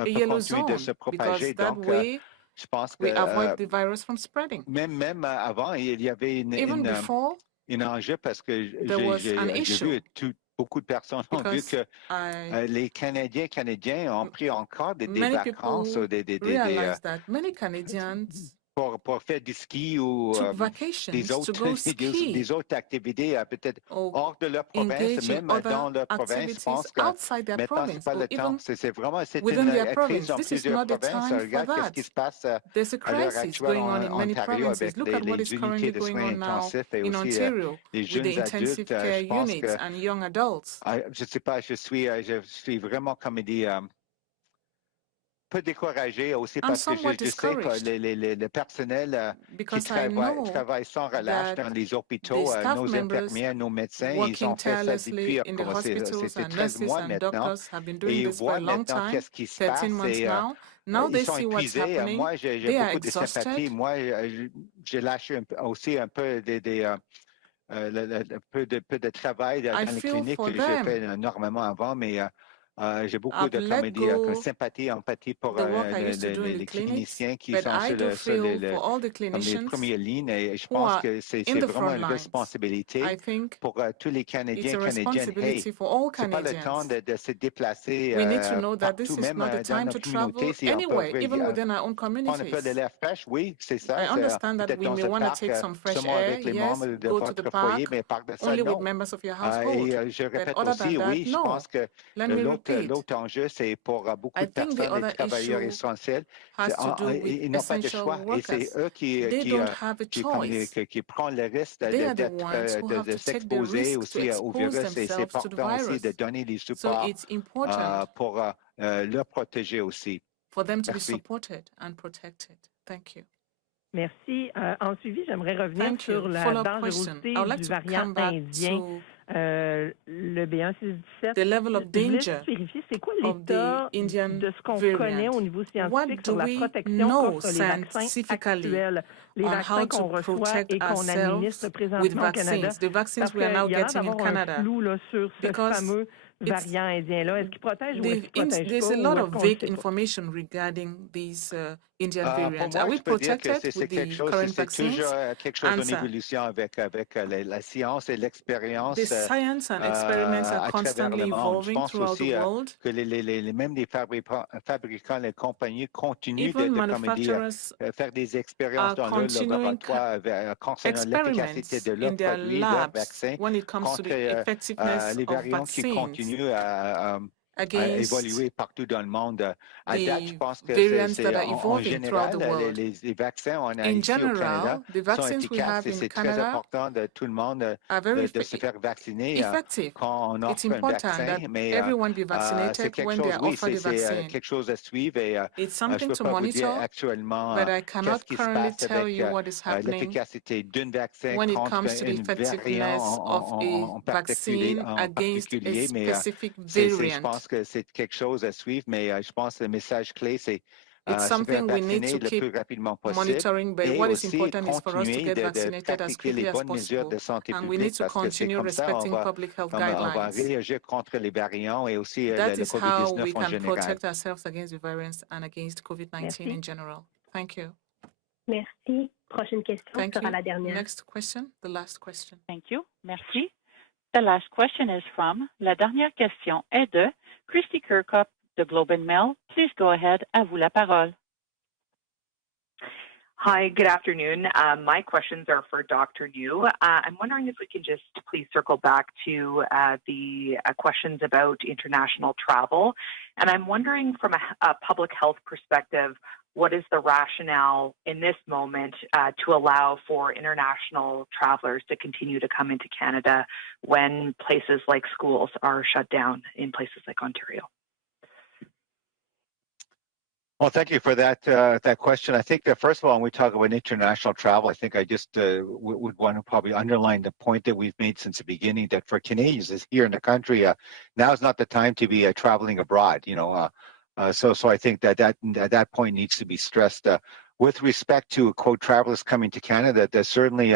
yellow continuer de zone, se because propager. that Donc, way je pense we avoid que the virus from spreading. même avant, il y avait Even before, une enjeu parce que there was an j'ai issue vu beaucoup de personnes ont vu because que les Canadiens ont pris encore des many vacances ou people realized that many Canadians pour faire du ski ou took vacations to go ski des autres activités peut-être or hors de leur province, engage in même other dans leur province. Je activities pense que outside their maintenant, c'est province pas or le temps. even C'est vraiment within une their crise province. dans This is plusieurs not the provinces. time for Regarde qu'est-ce that. qui se passe There's a à l'heure crisis actuelle going on in en many Ontario provinces. avec Look at what is les unités currently de going soins on now intensifs et in aussi Ontario les with jeunes the intensive adultes. care Je pense units que and young adults. je sais pas, je suis vraiment comme il dit peu découragé aussi I'm parce que somewhat je sais que discouraged le personnel qui because I know travaille sans relâche that dans les the hôpitaux, staff nos members infirmières, nos médecins, ils working ont fait ça tirelessly depuis in the hospitals c'est and 13 nurses mois and maintenant. doctors have been Et doing ils this for a voient long maintenant time, qu'est-ce qui se 13 passe months et now. Now ils they sont see what's épuisés. happening. Moi, j'ai They are beaucoup de sympathie. exhausted. Moi, j'ai lâché aussi un peu peu de travail I dans les feel cliniques for que j'ai fait them. énormément avant, mais j'ai beaucoup I've de let go sympathie, empathie pour the work I used to do in the les clinics, cliniciens qui but sont I do feel for all the comme les clinicians premières lignes et je who pense are que c'est in the vraiment front une lines. responsabilité I think pour tous les it's Canadiens, a Canadiennes. Hey, responsibility for all c'est pas le temps Canadians. de se déplacer We need to know that partout, this is même not the dans time nos to communautés, travel si on peut anywhere, even within our own prendre un peu de communities. l'air fraîche, oui, c'est ça. I understand that Peut-être we dans may ce want to parc, take some fresh seulement air, avec les yes, membres de go to the votre foyer, park, mais par de ça, only with non. members of your Et household. je But répète other aussi, than that, oui, je no. pense que Let me repeat. l'autre enjeu, c'est pour beaucoup I de think the personnes, les other travailleurs issue essentiels, has to do with ils n'ont pas de essential choix. Et c'est workers. eux They don't have a choice. qui prennent le risque They are the ones who have de to take the s'exposer risk to aussi au expose virus. Et c'est themselves to the important aussi de virus. donner des So supports it's important pour le protéger aussi. for them to be Merci. supported and protected. Thank you. Merci. En suivi, j'aimerais revenir Thank you. sur la Follow-up question. dangerosité I would like du to variant come back indien, to le B1617. the level of Je voulais danger juste vérifier, c'est quoi of the l'état Indian de ce qu'on variant. connaît au niveau What scientifique do sur la we protection know contre les vaccins scientifically actuels on how to protect ourselves with vaccines, the vaccines we are now getting in Canada. Because there's a lot of vague information regarding these Indian variants. Are we protected with the current vaccines? The science and experiments are constantly evolving throughout the world. Even manufacturers are continuing experiments in their labs when it comes to the effectiveness of vaccines against the variants that are evolving throughout the world. In general, the vaccines we have in Canada are very effective. It's important that everyone be vaccinated when they are offered the vaccine. It's something to monitor, but I cannot currently tell you what is happening when it comes to the effectiveness of a vaccine against a specific variant. It's something we need to keep monitoring, but what is important is for us to get vaccinated as quickly as possible, and we need to continue respecting public health guidelines. That is how we can protect ourselves against the variants and against COVID-19 in general. Thank you. Merci. Prochaine question sera la dernière. Next question, the last question. Thank you. Merci. The last question is from, la dernière question est de Christy Kirkup de Globe and Mail. Please go ahead. À vous la parole. Hi, good afternoon. My questions are for Dr. New. I'm wondering if we can just please circle back to the questions about international travel. And I'm wondering from a public health perspective, what is the rationale in this moment to allow for international travelers to continue to come into Canada when places like schools are shut down in places like Ontario? Well, thank you for that question. I think first of all, when we talk about international travel, I think I just would want to probably underline the point that we've made since the beginning, that for Canadians here in the country, now is not the time to be traveling abroad. So I think that point needs to be stressed. With respect to quote travelers coming to Canada, there's certainly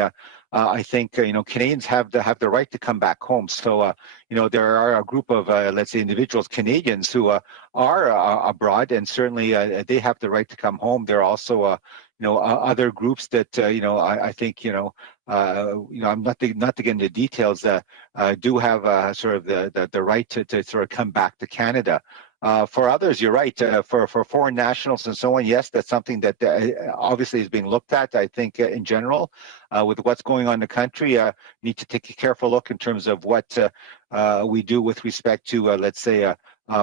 I think Canadians have the right to come back home. So there are a group of let's say individuals, Canadians, who are abroad, and certainly they have the right to come home. There are also other groups that I think I'm not to get into details, do have sort of the right to sort of come back to Canada. For others, you're right. For foreign nationals and so on, yes, that's something that obviously is being looked at. I think in general, with what's going on in the country, need to take a careful look in terms of what we do with respect to, let's say,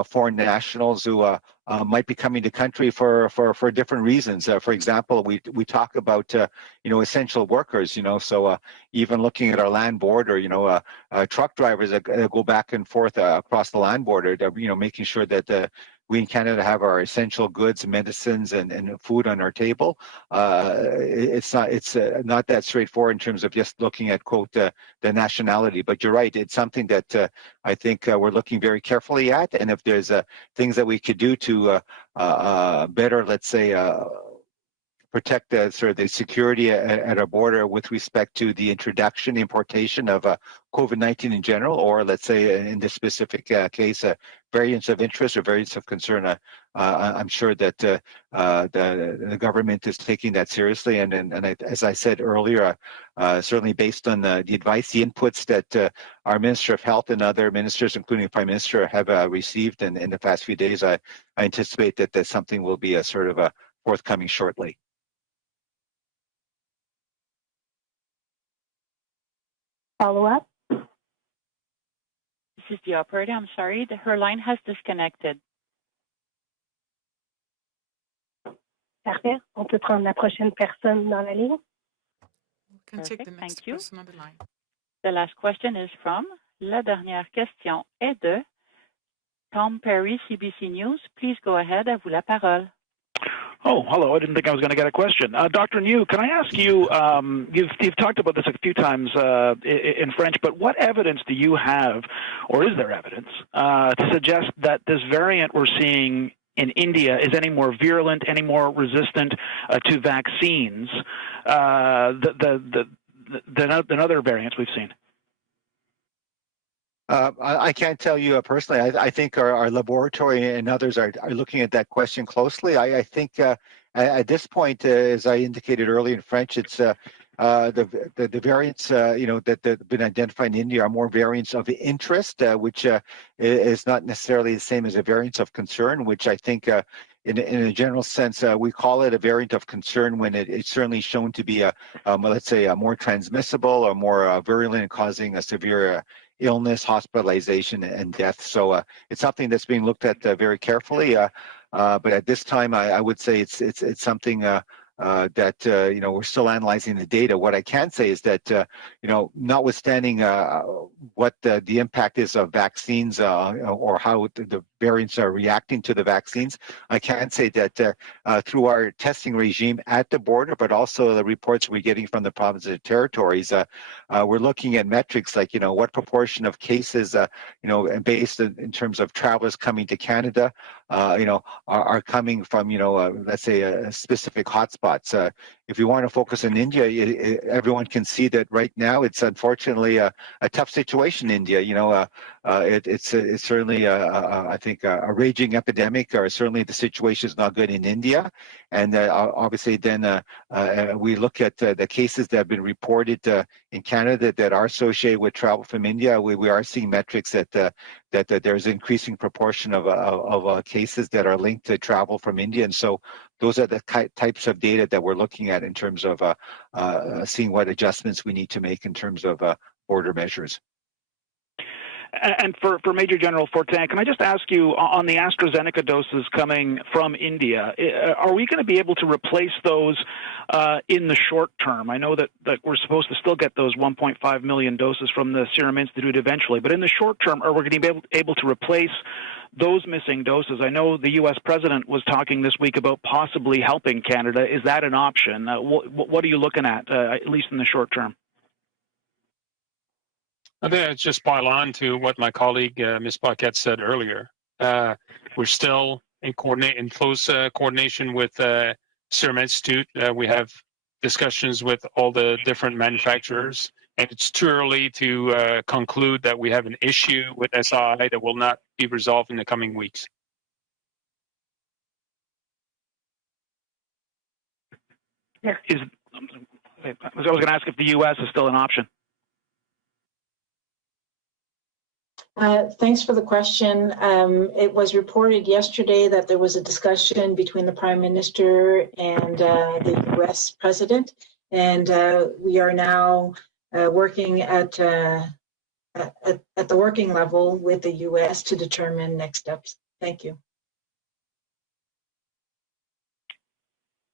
foreign nationals who might be coming to country for different reasons. For example, we talk about essential workers. So even looking at our land border, truck drivers that go back and forth across the land border, making sure that we in Canada have our essential goods, medicines, and food on our table. It's not that straightforward in terms of just looking at quote the nationality. But you're right; it's something that I think we're looking very carefully at. And if there's things that we could do to better, let's say, protect the security at our border with respect to the introduction, importation of COVID-19 in general, or let's say in this specific case, variants of interest or variants of concern. I'm sure that the government is taking that seriously, and as I said earlier, certainly based on the advice, the inputs that our Minister of Health and other ministers, including the Prime Minister, have received in the past few days, I anticipate that something will be sort of forthcoming shortly. Follow-up? This is the operator. I'm sorry. Her line has disconnected. Parfait. On peut prendre la prochaine personne dans la ligne. Perfect. Thank you. The last question is from, la dernière question est de Tom Perry, CBC News. Please go ahead. À vous la parole. Oh, hello. I didn't think I was going to get a question. Dr. New, can I ask you, you've talked about this a few times in French, but what evidence do you have, or is there evidence, to suggest that this variant we're seeing in India is any more virulent, any more resistant to vaccines than other variants we've seen? I can't tell you personally. I think our laboratory and others are looking at that question closely. I think at this point, as I indicated earlier in French, it's the variants that have been identified in India are more variants of interest, which is not necessarily the same as a variant of concern, which I think in a general sense, we call it a variant of concern when it's certainly shown to be let's say, more transmissible or more virulent, causing a severe illness, hospitalization, and death. So it's something that's being looked at very carefully. But at this time, I would say it's something that we're still analyzing the data. What I can say is that notwithstanding what the impact is of vaccines or how the variants are reacting to the vaccines, I can say that through our testing regime at the border, but also the reports we're getting from the provinces and territories, we're looking at metrics like what proportion of cases based in terms of travelers coming to Canada are coming from let's say specific hotspots. If you want to focus on India, everyone can see that right now it's unfortunately a tough situation in India. It's certainly I think a raging epidemic, or certainly the situation is not good in India. And obviously then we look at the cases that have been reported in Canada that are associated with travel from India. We are seeing metrics that there's an increasing proportion of cases that are linked to travel from India. And so those are the types of data that we're looking at in terms of seeing what adjustments we need to make in terms of border measures. And for Major General Fortin, can I just ask you on the AstraZeneca doses coming from India, are we going to be able to replace those in the short term? I know that we're supposed to still get those 1.5 million doses from the Serum Institute eventually, but in the short term, are we going to be able to replace those missing doses? I know the U.S. president was talking this week about possibly helping Canada. Is that an option? What are you looking at least in the short term? I think I'll just pile on to what my colleague, Ms. Paquette, said earlier. We're still in close coordination with Serum Institute. We have discussions with all the different manufacturers, and it's too early to conclude that we have an issue with SI that will not be resolved in the coming weeks. I was going to ask if the U.S. is still an option. Thanks for the question. It was reported yesterday that there was a discussion between the Prime Minister and the U.S. President, and we are now working at the working level with the U.S. to determine next steps. Thank you.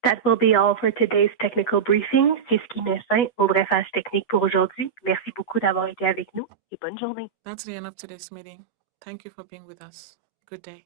That will be all for today's technical briefing. C'est ce qui met fin au briefage technique pour aujourd'hui. Merci beaucoup d'avoir été avec nous et bonne journée. That's the end of today's meeting. Thank you for being with us. Good day.